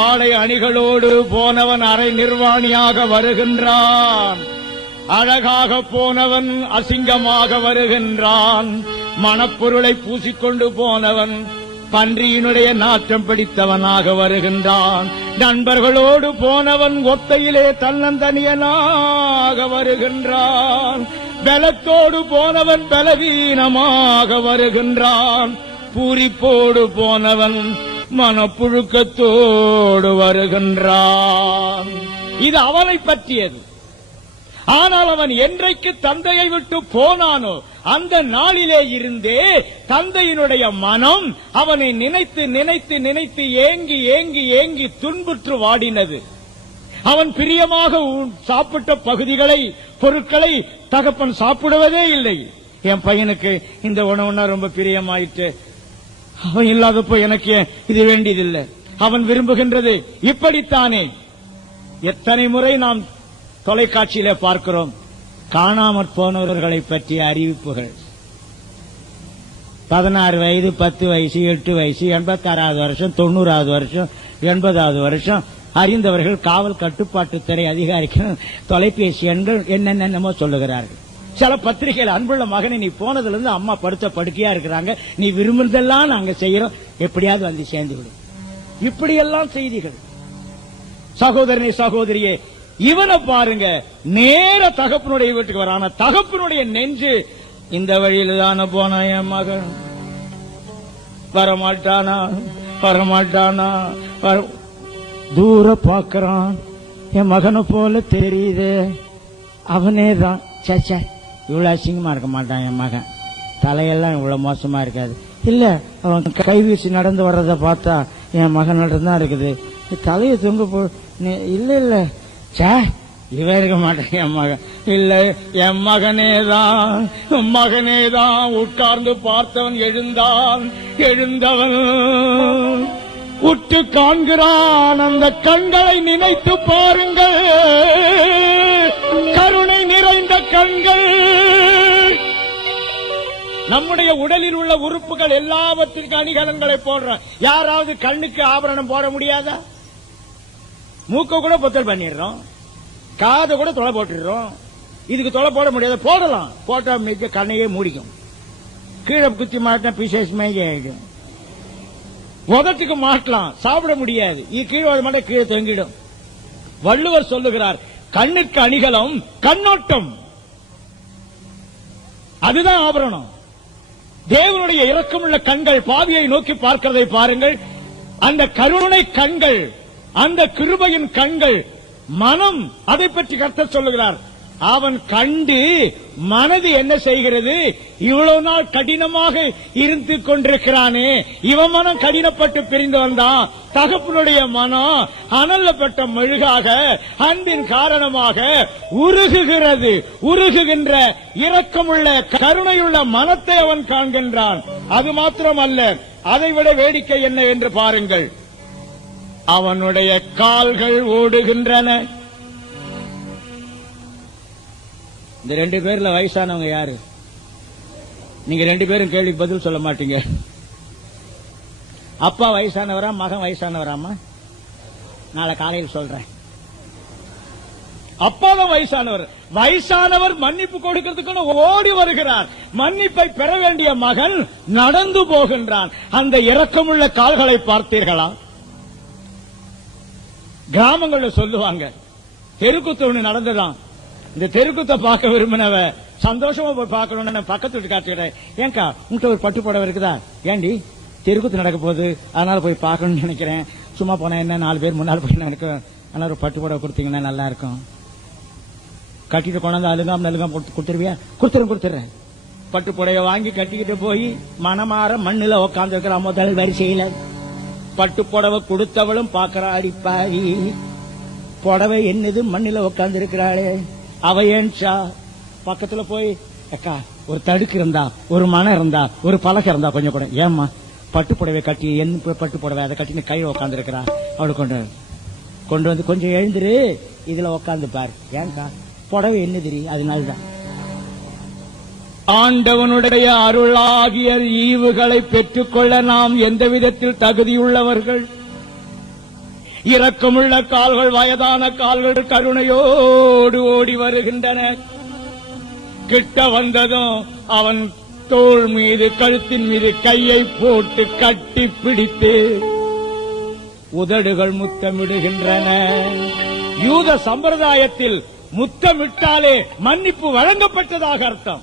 ஆடை அணிகளோடு போனவன் அரை நிர்வாணியாக வருகின்றான். அழகாக போனவன் அசிங்கமாக வருகின்றான். மணப்பொருளை பூசிக்கொண்டு போனவன் பன்றியினுடைய நாற்றம் பிடித்தவனாக வருகின்றான். நண்பர்களோடு போனவன் ஒத்தையிலே தன்னந்தனியனாக வருகின்றான். பலத்தோடு போனவன் பலவீனமாக வருகின்றான். பூரிப்போடு போனவன் மனப்புழுக்கத்தோடு வருகின்றான். இது அவனை பற்றியது. ஆனால் அவன் என்றைக்கு தந்தையை விட்டு போனானோ அந்த நாளிலே இருந்தே தந்தையினுடைய மனம் அவனை நினைத்து நினைத்து நினைத்து ஏங்கி ஏங்கி ஏங்கி துன்புற்று வாடினது. அவன் பிரியமாக சாப்பிட்ட பகுதிகளை பொருட்களை தகப்பன் சாப்பிடுவதே இல்லை. என் பையனுக்கு இந்த உணவுனா ரொம்ப பிரியமாயிட்டு, அவன் இல்லாதப்போ எனக்கு இது வேண்டியதில்லை, அவன் விரும்புகின்றது இப்படித்தானே. எத்தனை முறை நாம் தொலைக்காட்சியில பார்க்கிறோம் காணாமற் போனவர்களை பற்றிய அறிவிப்புகள். 16 வயது, 10 வயசு, 8 வயசு, 86வது வருஷம், 90வது வருஷம், 80வது வருஷம் அறிந்தவர்கள் காவல் கட்டுப்பாட்டுத்துறை அதிகாரிகள் தொலைபேசி எண்கள் என்னென்னமோ சொல்லுகிறார்கள். சில பத்திரிகைகள் அன்புள்ள மகனை நீ போனதுல இருந்து அம்மா படுத்த படுக்கையா இருக்கிறாங்க, நீ விரும்புறதெல்லாம் நாங்க செய்யறோம், எப்படியாவது வந்து சேர்ந்து விடும். இப்படியெல்லாம் செய்திகள். சகோதரனே சகோதரியே, இவனை பாருங்க, நேர தகப்பனுடைய வீட்டுக்கு வரான, தகப்பனுடைய நெஞ்சு இந்த வழியில தானே போனா என் மகன் வரமாட்டானா வரமாட்டானா, தூர பாக்குறான், என் மகனை போல தெரியுது, அவனே தான். சே, இவ்வளவு அசிங்கமா இருக்க மாட்டான் என் மகன், தலையெல்லாம் இவ்வளவு மோசமா இருக்காது. இல்ல, அவன் கைவீசி நடந்து வர்றத பார்த்தா என் மகன் தான் இருக்குது, தலையை தொங்க போ. இல்ல சே, இவன் இருக்க மாட்டேன் என் மகன். இல்ல, என் மகனேதான் உட்கார்ந்து பார்த்தவன் எழுந்தவன் உற்று காண்கிறான். அந்த கண்களை நினைத்து பாருங்கள், கருணை நிறைந்த கண்கள். நம்முடைய உடலில் உள்ள உறுப்புகள் எல்லாவற்றிற்கு அணிகலன்களை போடுறோம். யாராவது கண்ணுக்கு ஆபரணம் போட முடியாதா? மூக்க கூட பொத்தல் பண்ணிடுறோம், காதை கூட தொலை போட்டுடுறோம். இதுக்கு தொலை போட முடியாது, போடலாம். போட்டா மிக கண்ணையே மூடிக்கும். கீழே குத்தி மாட்டினா பிசேஷ் ஆயிடும். உதட்டுக்கு மாட்டலாம், சாப்பிட முடியாது. கீழே மாட்ட கீழே தொங்கிடும். வள்ளுவர் சொல்லுகிறார், கண்ணுக்கு அணிகலம் கண்ணோட்டம், அதுதான் ஆபரணம். தேவனுடைய இரக்கமுள்ள கண்கள் பாவியை நோக்கி பார்க்கிறதை பாருங்கள். அந்த கருணை கண்கள், அந்த கிருபையின் கண்கள், மனம், அதை பற்றி கர்த்தர் சொல்லுகிறார். அவன் கண்டு மனது என்ன செய்கிறது? இவ்வளவு நாள் கடினமாக இருந்து கொண்டிருக்கிறானே, இவன் மனம் கடினப்பட்டு பிரிந்து வந்தான். தகப்பனுடைய மனம் அனல்லப்பட்ட மெழுகாக அன்பின் காரணமாக உருகுகிறது. உருகுகின்ற இரக்கமுள்ள கருணையுள்ள மனத்தை அவன் காண்கின்றான். அது மாத்திரமல்ல, அதைவிட வேடிக்கை என்ன என்று பாருங்கள். அவனுடைய கால்கள் ஓடுகின்றன. இந்த 2 பேர்ல வயசானவங்க யாரு? நீங்க 2 பேரும் கேள்விக்கு பதில் சொல்ல மாட்டீங்க. அப்பா வயசானவரா, மகன் வயசானவராமா? நாளை காலையில் சொல்றேன். அப்பாதான் வயசானவர். வயசானவர் மன்னிப்பு கொடுக்கிறதுக்கு ஓடி வருகிறார். மன்னிப்பை பெற வேண்டிய மகன் நடந்து போகின்றான். அந்த இரக்கமுள்ள கால்களை பார்த்தீர்களா? கிராமங்கள்ல சொல்லுவாங்க, தெருக்குத்து ஒண்ணு நடந்துதான். இந்த தெருக்குத்தை பார்க்க விரும்பினவ சந்தோஷமா போய் பார்க்கணும்னு பக்கத்து வீட்டு காட்டுக்கிறேன். ஏங்கா உங்கள்கிட்ட ஒரு பட்டு புடவை இருக்குதா? ஏண்டி தெருக்குத்து நடக்க போகுது, அதனால போய் பார்க்கணும்னு நினைக்கிறேன். சும்மா போனா என்ன, 4 பேர் முன்னால் போய் நினைக்கிறேன். அதனால ஒரு பட்டு புடவை கொடுத்தீங்கன்னா நல்லா இருக்கும். கட்டிட்டு கொண்டாந்து அழுகாம கொடுத்துருவியா? கொடுத்துறேன். பட்டு புடவை வாங்கி கட்டிக்கிட்டு போய் மனமாற மண்ணுல உட்கார்ந்து இருக்கிற முதல் வரிசையில பட்டு புடவை கொடுத்தவளும் பாக்குறா, அடிப்பாரி புடவை என்னது மண்ணில உட்கார்ந்து இருக்கிறாளே அவ ஏன்ச்சா. பக்கத்துல போய், அக்கா ஒரு தடுக்கு இருந்தா, ஒரு மனம் இருந்தா, ஒரு பலகை இருந்தா கொஞ்சம் கூட. ஏம்மா பட்டு புடவை கட்டி, என்ன பட்டு புடவை அதை கட்டின்னு கையில உட்கார்ந்து இருக்கிறா, அவளை கொண்டு வந்து கொஞ்சம் எழுந்துரு, இதுல உட்கார்ந்து பாரு. ஏன்கா புடவை என்ன தெரியும், அதனாலதான். ஆண்டவனுடைய அருளாகிய ஈவுகளை பெற்றுக்கொள்ள நாம் எந்த விதத்தில் தகுதியுள்ளவர்கள்? இரக்கமுள்ள கால்கள், வயதான கால்கள் கருணையோடு ஓடி வருகின்றன. கிட்ட வந்ததும் அவன் தோள் மீது, கழுத்தின் மீது கையை போட்டு கட்டி பிடித்து உதடுகள் முத்தமிடுகின்றன. யூத சம்பிரதாயத்தில் முத்தமிட்டாலே மன்னிப்பு வழங்கப்பட்டதாக அர்த்தம்.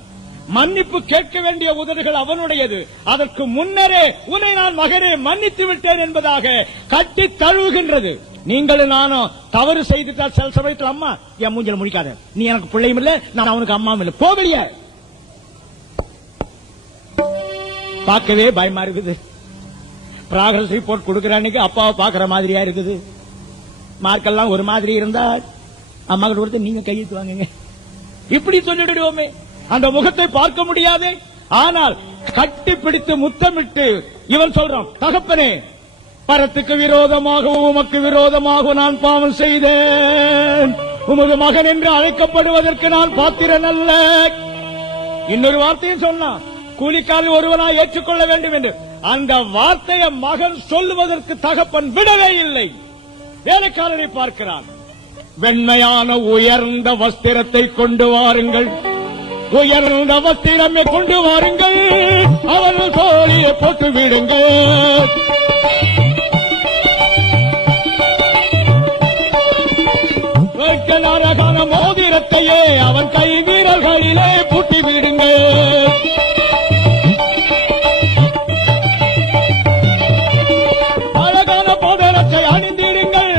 மன்னிப்பு கேட்க வேண்டிய உதடுகள் அவனுடையது. அதற்கு முன்னரே உன்னை நான் மகனே மன்னித்து விட்டேன் என்பதாக கட்டி தழுவுகின்றது. நீங்களும் நானும் தவறு செய்துட்டால் சில சமயத்தில், அம்மா என் மூஞ்சல முடிக்காத, நீ எனக்கு பிள்ளையும் இல்ல, நான் அவனுக்கு அம்மாவும் இல்ல, போகலைய. பார்க்கவே பயமா இருக்குது. ப்ராக்ரஸ் ரிப்போர்ட் கொடுக்கிற அன்னைக்கு அப்பாவை பாக்குற மாதிரியா இருக்குது. மார்க்கெல்லாம் ஒரு மாதிரி இருந்தா அம்மா கிட்ட கொடுத்து நீங்க கையெழுத்து வாங்குங்க இப்படி சொல்லிடுவோமே. அந்த முகத்தை பார்க்க முடியாதே. ஆனால் கட்டி பிடித்து முத்தமிட்டு இவன் சொல்றான், தகப்பனே பரத்துக்கு விரோதமாக உமக்கு விரோதமாக நான் பாவம் செய்தேன். உமது மகன் என்று அழைக்கப்படுவதற்கு நான் பாத்திரன் அல்ல. இன்னொரு வார்த்தையும் சொன்னான், கூலிக்காரன் ஒருவனாய் ஏற்றுக்கொள்ள வேண்டும் என்று. அந்த வார்த்தையை மகன் சொல்லுவதற்கு தகப்பன் விடவே இல்லை. வேலைக்காரரை பார்க்கிறான். வெண்மையான உயர்ந்த வஸ்திரத்தை கொண்டு வாருங்கள், உயர்ந்த வஸ்திரமே கொண்டு வாருங்கள், அவர்கள் தோழியை போட்டு விடுங்கள். அழகான மோதிரத்தையே அவன் கை வீரர்களிலே பூட்டி விடுங்கள். அழகான மோதிரத்தை அணிந்திடுங்கள்,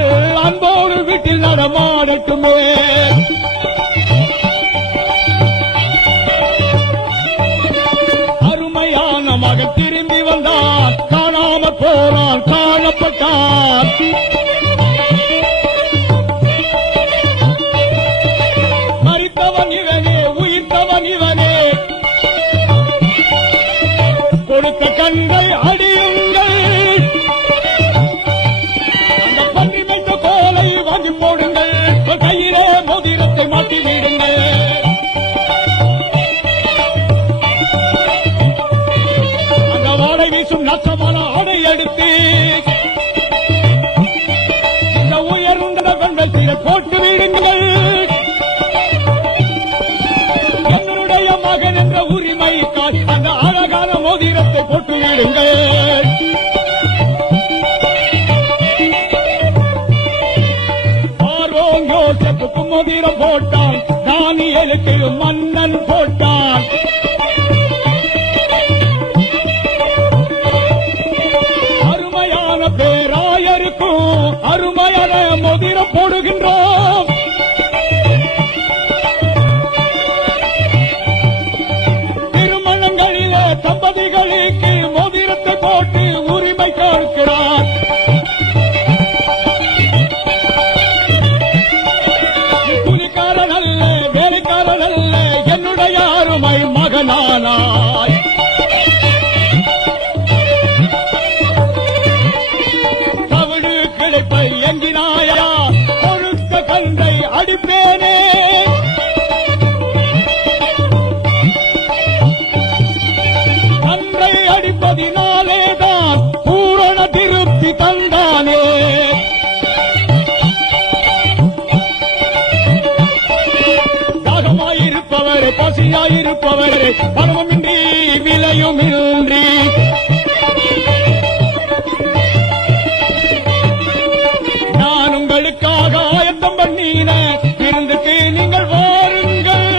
அன்போடு வீட்டில் நடமாடட்டுமே. அருமையான மகன் திரும்பி வந்தான், காணாமல் போனான், காணப்பட்டான். கொடுத்த கண்கள் அடியுங்கள், அந்த பன்றி வைத்த கோலை வாங்கி போடுங்கள், கையிலே மோதிரத்தை மாட்டி விடுங்கள். அந்த வாடை வீசும் நச்சமான ஆடை எடுத்து இந்த உயர்ந்த பெண்கள் தீர போட்டு விடுங்கள். என்னுடைய மகன் என்ற உரிமை அந்த அழகான மோதிரத்தை போட்டு விடுங்கள். பார்வோன் யோசேப்புக்கு மோதிரம் போட்டான், தானியேலுக்கு மன்னன் போட்டான். அருமையான பேராயருக்கும் அருமையான மோதிரம் போடுகின்றோம். தம்பதிகளுக்கு மோதிரத்தை போட்டு உரிமை கேட்கிறார். கூலிக்காரன் அல்ல, வேலைக்காரன் அல்ல, என்னுடைய அருமை மகனானாய். தவிடு கிடைப்பை எங்கினாயா, கொழுத்த கன்றை அடிப்பேனே. அடிப்பதினாலேதான் பூரண திருப்தி தந்தானே. தாகமாயிருப்பவரே, பசியாயிருப்பவரே, பணமுமின்றி விலையுமின்றி நான் உங்களுக்காக ஆயத்தம் பண்ணின விருந்துக்கு நீங்கள் வாருங்கள்.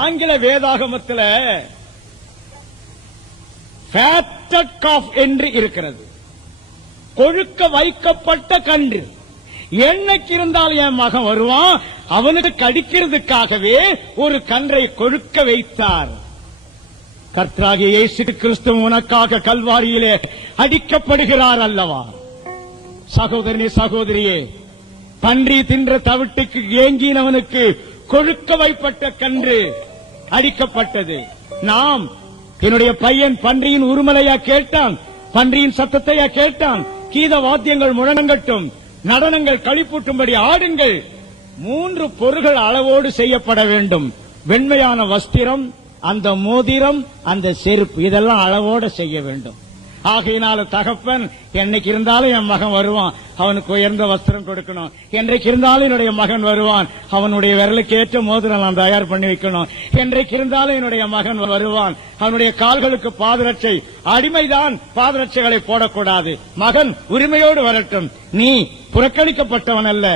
ஆங்கில வேதாகமத்தில் ஃபேட்டட் காஃப் என்று இருக்கிறது, கொழுக்க வைக்கப்பட்ட கன்று. என்னைக்கு இருந்தால் என் மகன் வருவான், அவனுக்கு கடிக்கிறதுக்காகவே ஒரு கன்றை கொழுக்க வைத்தார். கர்த்தராகிய இயேசு கிறிஸ்து உனக்காக கல்வாரியிலே அடிக்கப்படுகிறார் அல்லவா? சகோதரனே, சகோதரியே, பன்றி தின்ற தவிட்டுக்கு ஏங்கினவனுக்கு கொழுக்க வைப்பட்ட கன்று அடிக்கப்பட்டது. நாம் என்னுடைய பையன் பன்றியின் உருமலையா கேட்டான், பன்றியின் சத்தத்தையா கேட்டான், கீத வாத்தியங்கள் முழங்கட்டும், நடனங்கள் களிப்பூட்டும்படி ஆடுங்கள். 3 பொருள்கள் அளவோடு செய்யப்பட வேண்டும். வெண்மையான வஸ்திரம், அந்த மோதிரம், அந்த செருப்பு, இதெல்லாம் அளவோடு செய்ய வேண்டும். ஆகையினால தகப்பன் என்னைக்கு இருந்தாலும் என் மகன் வருவான், அவனுக்கு உயர்ந்த வஸ்திரம் கொடுக்கணும். என்றைக்கு இருந்தாலும் என்னுடைய மகன் வருவான், அவனுடைய விரலுக்கு ஏற்ற மோதிரம் நான் தயார் பண்ணி வைக்கணும். என்றைக்கு இருந்தாலும் என்னுடைய மகன் வருவான், அவனுடைய கால்களுக்கு பாதரட்சை. அடிமைதான் பாதரட்சைகளை போடக்கூடாது. மகன் உரிமையோடு வரட்டும். நீ புறக்கணிக்கப்பட்டவன் அல்ல,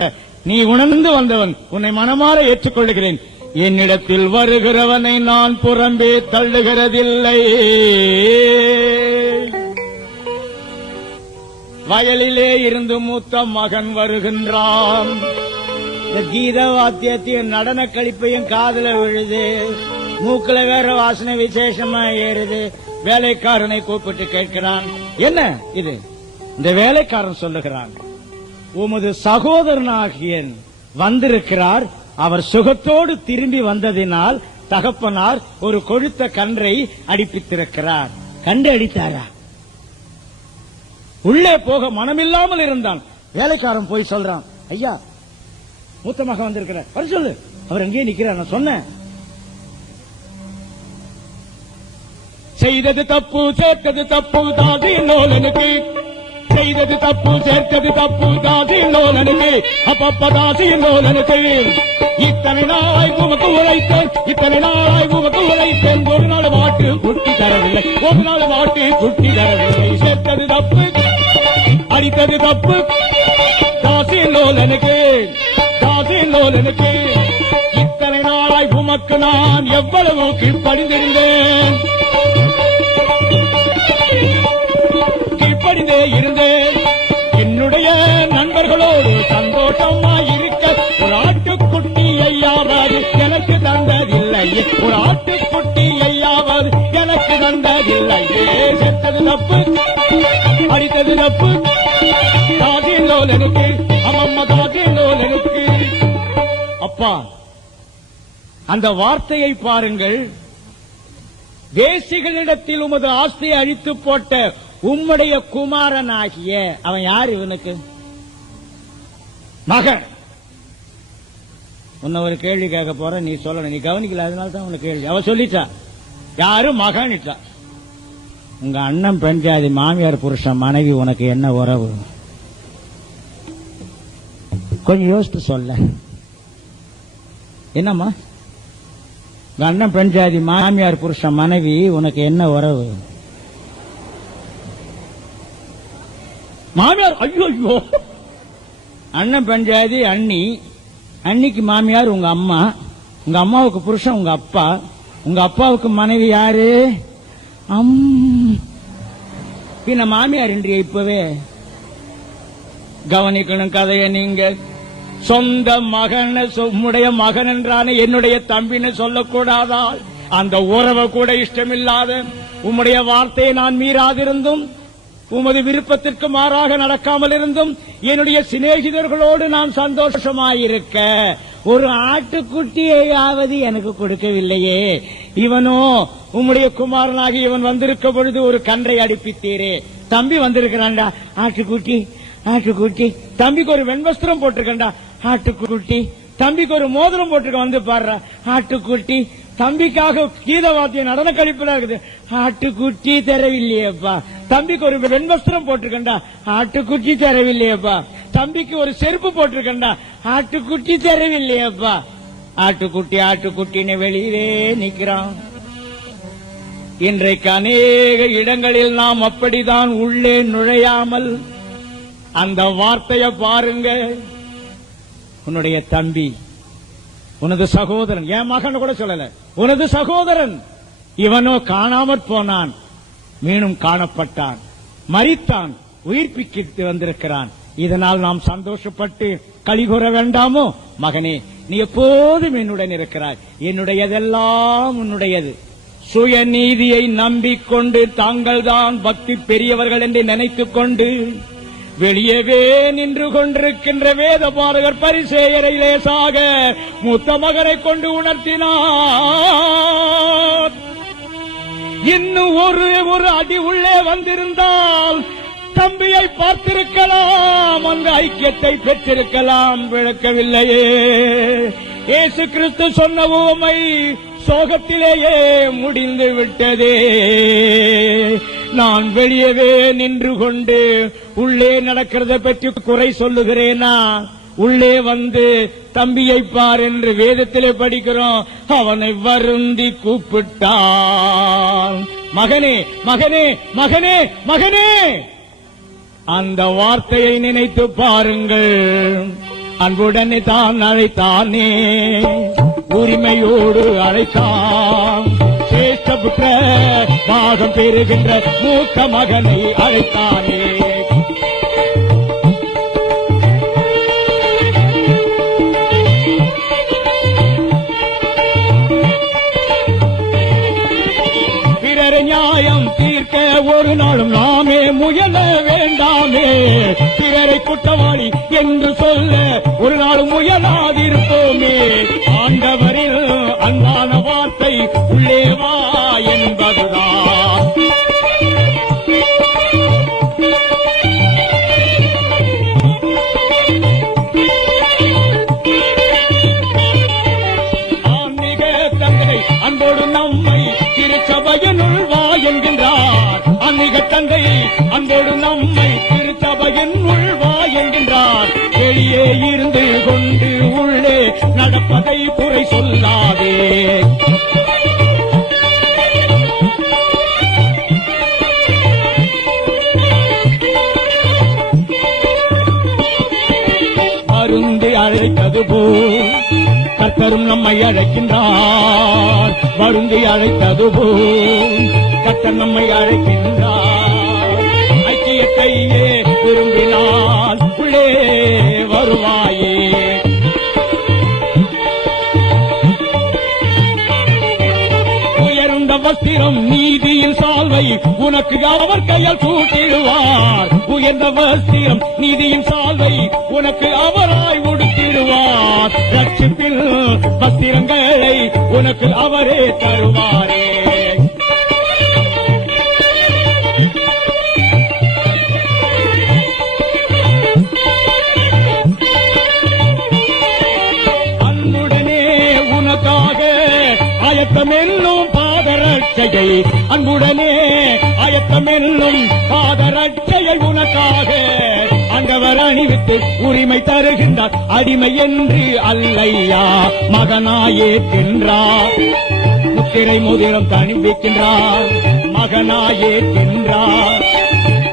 நீ உணர்ந்து வந்தவன். உன்னை மனமாற ஏற்றுக்கொள்கிறேன். என்னிடத்தில் வருகிறவனை நான் புறம்பே தள்ளுகிறதில்லை. வயலிலே இருந்து மூத்த மகன் வருகின்றான். இந்த கீத வாத்தியத்தையும் நடன கழிப்பையும் காதுல விழுது, மூக்குல வேற வாசனை விசேஷமா ஏறுது. வேலைக்காரனை கூப்பிட்டு கேட்கிறான், என்ன இது? இந்த வேலைக்காரன் சொல்லுகிறான், உமது சகோதரனாகிய வந்திருக்கிறார், அவர் சுகத்தோடு திரும்பி வந்ததினால் தகப்பனார் ஒரு கொழுத்த கன்றை அடிப்பித்திருக்கிறார். கண்டு அடித்தாரா? உள்ளே போக மனமில்லாமல் இருந்தான். வேலைக்காரன் போய் சொல்றான், ஐயா மூத்த மகன் வந்திருக்கிறார், வர சொல்லு. அவர் எங்கே நிக்கிறார். நான் சொன்னேன், செய்தது தப்பு சேர்த்தது தப்பு தாதி லோலனுக்கு, செய்தது தப்பு சேர்த்தது தப்பு தாதி லோலனுக்கு, அப்பப்ப தாசி லோலனுக்கு. இத்தனை நாளாய் உமக்கு உழைத்தேன், இத்தனை நாளாய் உமக்கு உழைத்தேன், ஒரு நாள் வாட்டு குட்டி தரவில்லை, ஒரு நாள் வாட்டு குட்டி தரவில்லை. சேர்த்தது தப்பு, அடித்தது தப்பு தாசி லோலனுக்கு, தாசி லோலனுக்கு. இத்தனை நாளாய் உமக்கு நான் எவ்வளவு கீழ்ப்படிந்திருந்தேன், கீழ்ப்படிந்தே இருந்தேன். என்னுடைய நண்பர்களோடு சந்தோஷமாய் இருக்க ஒரு ஆட்டுக்குட்டி ஐயாவது எனக்கு தந்ததில்லையே, ஒரு ஆட்டுக்குட்டி ஐயாவது எனக்கு தந்ததில்லையே. செத்தது தப்பு, அடித்தது தப்பு தாதிலோலனுக்கு, அம்மம்மா தாதிலோலனுக்கு. அப்பா, அந்த வார்த்தையை பாருங்கள். தேசிகளிடத்தில் உமது ஆஸ்தியை அழித்து போட்ட உம்முடைய குமாரனாகிய அவன் யார்? இவனுக்கு மகன். உன்ன ஒரு கேள்வி கேட்க போற, நீ சொல்லணும், நீ கவனிக்கல, அதனால தான் உனக்கு கேள்வி. அவ சொல்லிச்சா யாரு மகன்? உங்க அண்ணன் பெண் ஜாதி மாமியார் புருஷன் மனைவி உனக்கு என்ன உறவு? கொஞ்சம் யோசித்து சொல்ல. என்னம்மா, உங்க அண்ணன் பெண் ஜாதி மாமியார் புருஷன் மனைவி உனக்கு என்ன உறவு? மாமியார், ஐயோ ஐயோ, அண்ணன் பெண் ஜாதி அண்ணி, அன்னிக்கு மாமியார் உங்க அம்மா, உங்க அம்மாவுக்கு புருஷன் உங்க அப்பா, உங்க அப்பாவுக்கு மனைவி யாரு? பின்ன மாமியார் இன்றைய இப்பவே கவனிக்கணும் கதையை. நீங்க சொந்த மகன், உம்முடைய மகன் என்றான என்னுடைய தம்பின்னு சொல்லக்கூடாதா? அந்த உறவை கூட இஷ்டமில்லாத உம்முடைய வார்த்தையை நான் மீறாதிருந்தும், உமது விருப்பத்திற்கு மாறாக நடக்காமல் இருந்தும், என்னுடைய சிநேகிதர்களோடு நான் சந்தோஷமாயிருக்க ஒரு ஆட்டுக்குட்டியையாவது எனக்கு கொடுக்கவில்லையே. இவனோ உம்முடைய குமாரனாகி இவன் வந்திருக்க பொழுது ஒரு கன்றை அடிப்பித்தீரே. தம்பி வந்திருக்கிறான்டா, ஆட்டுக்குட்டி ஆட்டுக்குட்டி. தம்பிக்கு ஒரு வெண்வஸ்திரம் போட்டிருக்கா, ஆட்டுக்குட்டி. தம்பிக்கு ஒரு மோதிரம் போட்டிருக்க, வந்து பாடுற ஆட்டுக்குட்டி. தம்பிக்காக கீத வாத்திய நடன கழிப்புல இருக்குது, ஆட்டுக்குட்டி தரவில்லையப்பா. தம்பிக்கு ஒரு வெண்வஸ்திரம் போட்டிருக்கா, ஆட்டுக்குட்டி தரவில்லையப்பா. தம்பிக்கு ஒரு செருப்பு போட்டிருக்கா, ஆட்டுக்குட்டி தரவில்லையப்பா. ஆட்டுக்குட்டி ஆட்டுக்குட்டின்னு வெளியிலே நிக்கிறான். இன்றைக்கு அநேக இடங்களில் நாம் அப்படிதான் உள்ளே நுழையாமல் அந்த வார்த்தையை பாருங்க. உன்னுடைய தம்பி, உனது சகோதரன், என் மகன் கூட சொல்லல, உனது சகோதரன் இவனோ காணாமற் போனான், மீண்டும் காணப்பட்டான், மரித்தான், உயிர்ப்பித்து வந்திருக்கிறான். இதனால் நாம் சந்தோஷப்பட்டு களிகூற வேண்டாமோ? மகனே, நீ எப்போதும் என்னுடன் இருக்கிறாய், என்னுடையதெல்லாம் உன்னுடையது. சுயநீதியை நம்பிக்கொண்டு தாங்கள் தான் பக்தி பெரியவர்கள் என்று நினைத்துக் கொண்டு வெளியவே நின்று கொண்டிருக்கின்ற வேத பாரகர் பரிசேயரை லேசாக மூத்த மகனை கொண்டு உணர்த்தினார். இன்னும் ஒரு அடி உள்ளே வந்திருந்தால் தம்பியை பார்த்திருக்கலாம், அந்த ஐக்கியத்தை பெற்றிருக்கலாம். விளக்கவில்லையே. இயேசு கிறிஸ்து சொன்ன உவமை சோகத்திலேயே முடிந்து விட்டதே. நான் வெளியவே நின்று கொண்டு உள்ளே நடக்கிறத பற்றி குறை சொல்லுகிறேனா? உள்ளே வந்து தம்பியை பார் என்று வேதத்திலே படிக்கிறோம். அவனை வருந்தி கூப்பிட்டான், மகனே மகனே மகனே மகனே. அந்த வார்த்தையை நினைத்து பாருங்கள். அன்புடனே தான் அழைத்தானே, உரிமையோடு அழைத்தான். சேஷ்ட புத்திர பாகம் பெறுகின்ற மூத்த மகனை அழைத்தானே. பிறர் நியாயம் தீர்க்க ஒரு நாளும் நாமே முயல வேண்டாமே. பிறரை குற்றவாளி என்று சொல்ல ஒரு நாளும் முயலாதிருப்போமே. ஆண்டவரில் அன்பான வார்த்தை உள்ளே வா என்பதுதான். அழைக்கின்றார். வருந்தி அழைத்தது போல் கர்த்தர் நம்மை அழைக்கின்றார். ஐக்கியத்தையே விரும்பினால் உள்ளே வருவாயே. உயர்ந்த வஸ்திரம் நீதியின் சால்வை உனக்கு அவர் கையால் சூட்டிடுவார். உயர்ந்த வஸ்திரம் நீதியின் சால்வை உனக்கு அவராய் உடுத்திடுவார். ரட்சிப்பில் வஸ்திரங்களை உனக்கு அவரே தருவாரே. அன்புடனே உனக்காக ஆயத்தமெல்லும் பாதரட்சையை, அன்புடனே ஆயத்தமெல்லும் பாதரட்சையை உனக்காக ஆண்டவர் அணிவித்து உரிமை தருகின்றார். அடிமை என்று அல்லையா மகனாயேற்கின்றார். முத்திரை மோதிரம் காண்பிக்கின்றார். மகனாயேற்கின்றார்.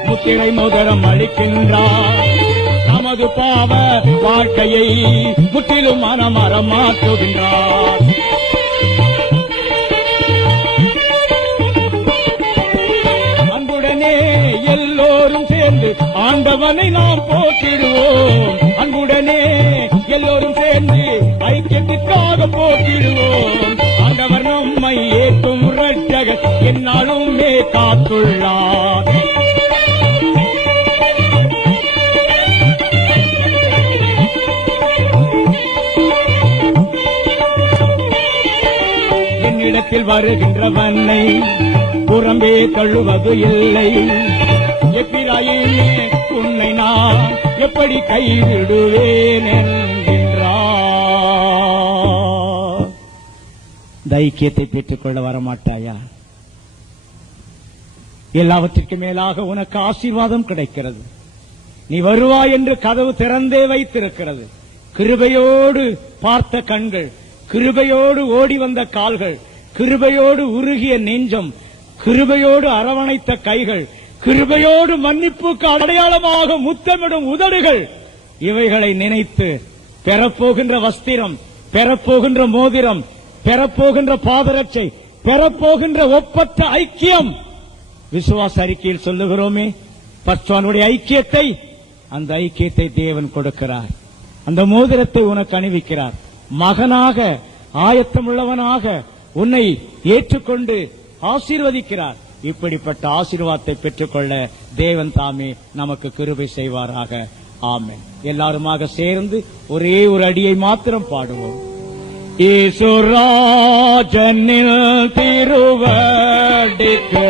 முத்திரை மோதிரம் அளிக்கின்றார். நமது பாவ வாழ்க்கையை முற்றிலும் மனமரமாக்குகின்றார். அன்புடனே எல்லோரும் சேர்ந்து ஆண்டவனை நாம் போற்றிடுவோம். அன்புடனே எல்லோரும் சேர்ந்து ஐக்கியத்திற்காக போற்றிடுவோம். ஆண்டவர் நம்மை ஏற்றும் இரட்சகர் எந்நாளுமே காத்துள்ளார். என்னிடத்தில் வருகின்றவனை புறம்பே தள்ளுவது இல்லை. எப்பிராயிமே உன்னை நான் எப்படி கைவிடுவேன் என்கின்றார். இந்த ஐக்கியத்தை பெற்றுக்கொள்ள வரமாட்டாயா? எல்லாவற்றிற்கு மேலாக உனக்கு ஆசீர்வாதம் கிடைக்கிறது. நீ வருவாய் என்று கதவு திறந்தே வைத்திருக்கிறது. கிருபையோடு பார்த்த கண்கள், கிருபையோடு ஓடி வந்த கால்கள், கிருபையோடு உருகிய நெஞ்சம், கிருபையோடு அரவணைத்த கைகள், கிருபையோடு மன்னிப்புக்கு அடையாளமாக முத்தமிடும் உதடுகள், இவைகளை நினைத்து பெறப்போகின்ற வஸ்திரம், பெறப்போகின்ற மோதிரம், பெறப்போகின்ற பாதரட்சை, பெறப்போகின்ற ஒப்பற்ற ஐக்கியம், விசுவாச அறிக்கையில் சொல்லுகிறோமே பர்சுவானுடைய ஐக்கியத்தை, அந்த ஐக்கியத்தை தேவன் கொடுக்கிறார். அந்த மோதிரத்தை உனக்கு அணிவிக்கிறார். மகனாக ஆயத்தமுள்ளவனாக உன்னை ஏற்றுக்கொண்டு ஆசீர்வதிக்கிறார். இப்படிப்பட்ட ஆசீர்வாதத்தை பெற்றுக்கொள்ள தேவன் தாமே நமக்கு கிருபை செய்வாராக. ஆமென். எல்லாருமாக சேர்ந்து ஒரே ஒரு அடியை மாத்திரம் பாடுவோம். ஈசுராஜனில் திருவடிக்கு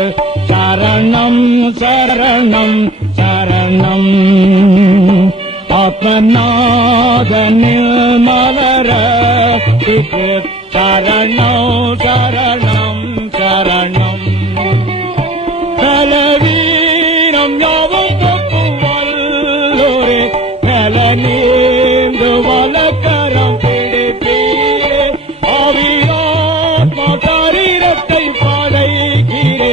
சரணம் சரணம் சரணம். ஆத்மநாதனில் மலரடிக்கு சரணம் சரணம் சரணம். கலவீனம் யாவும் போக்கும் வல்லோரே, கலநீந்து வலக்கரம் பிடிப்பீரே. ஆவியாத்மா சரீரத்தை படைக்கிறே.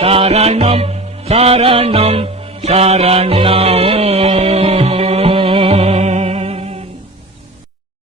சரணம் சரணம் சரணம்.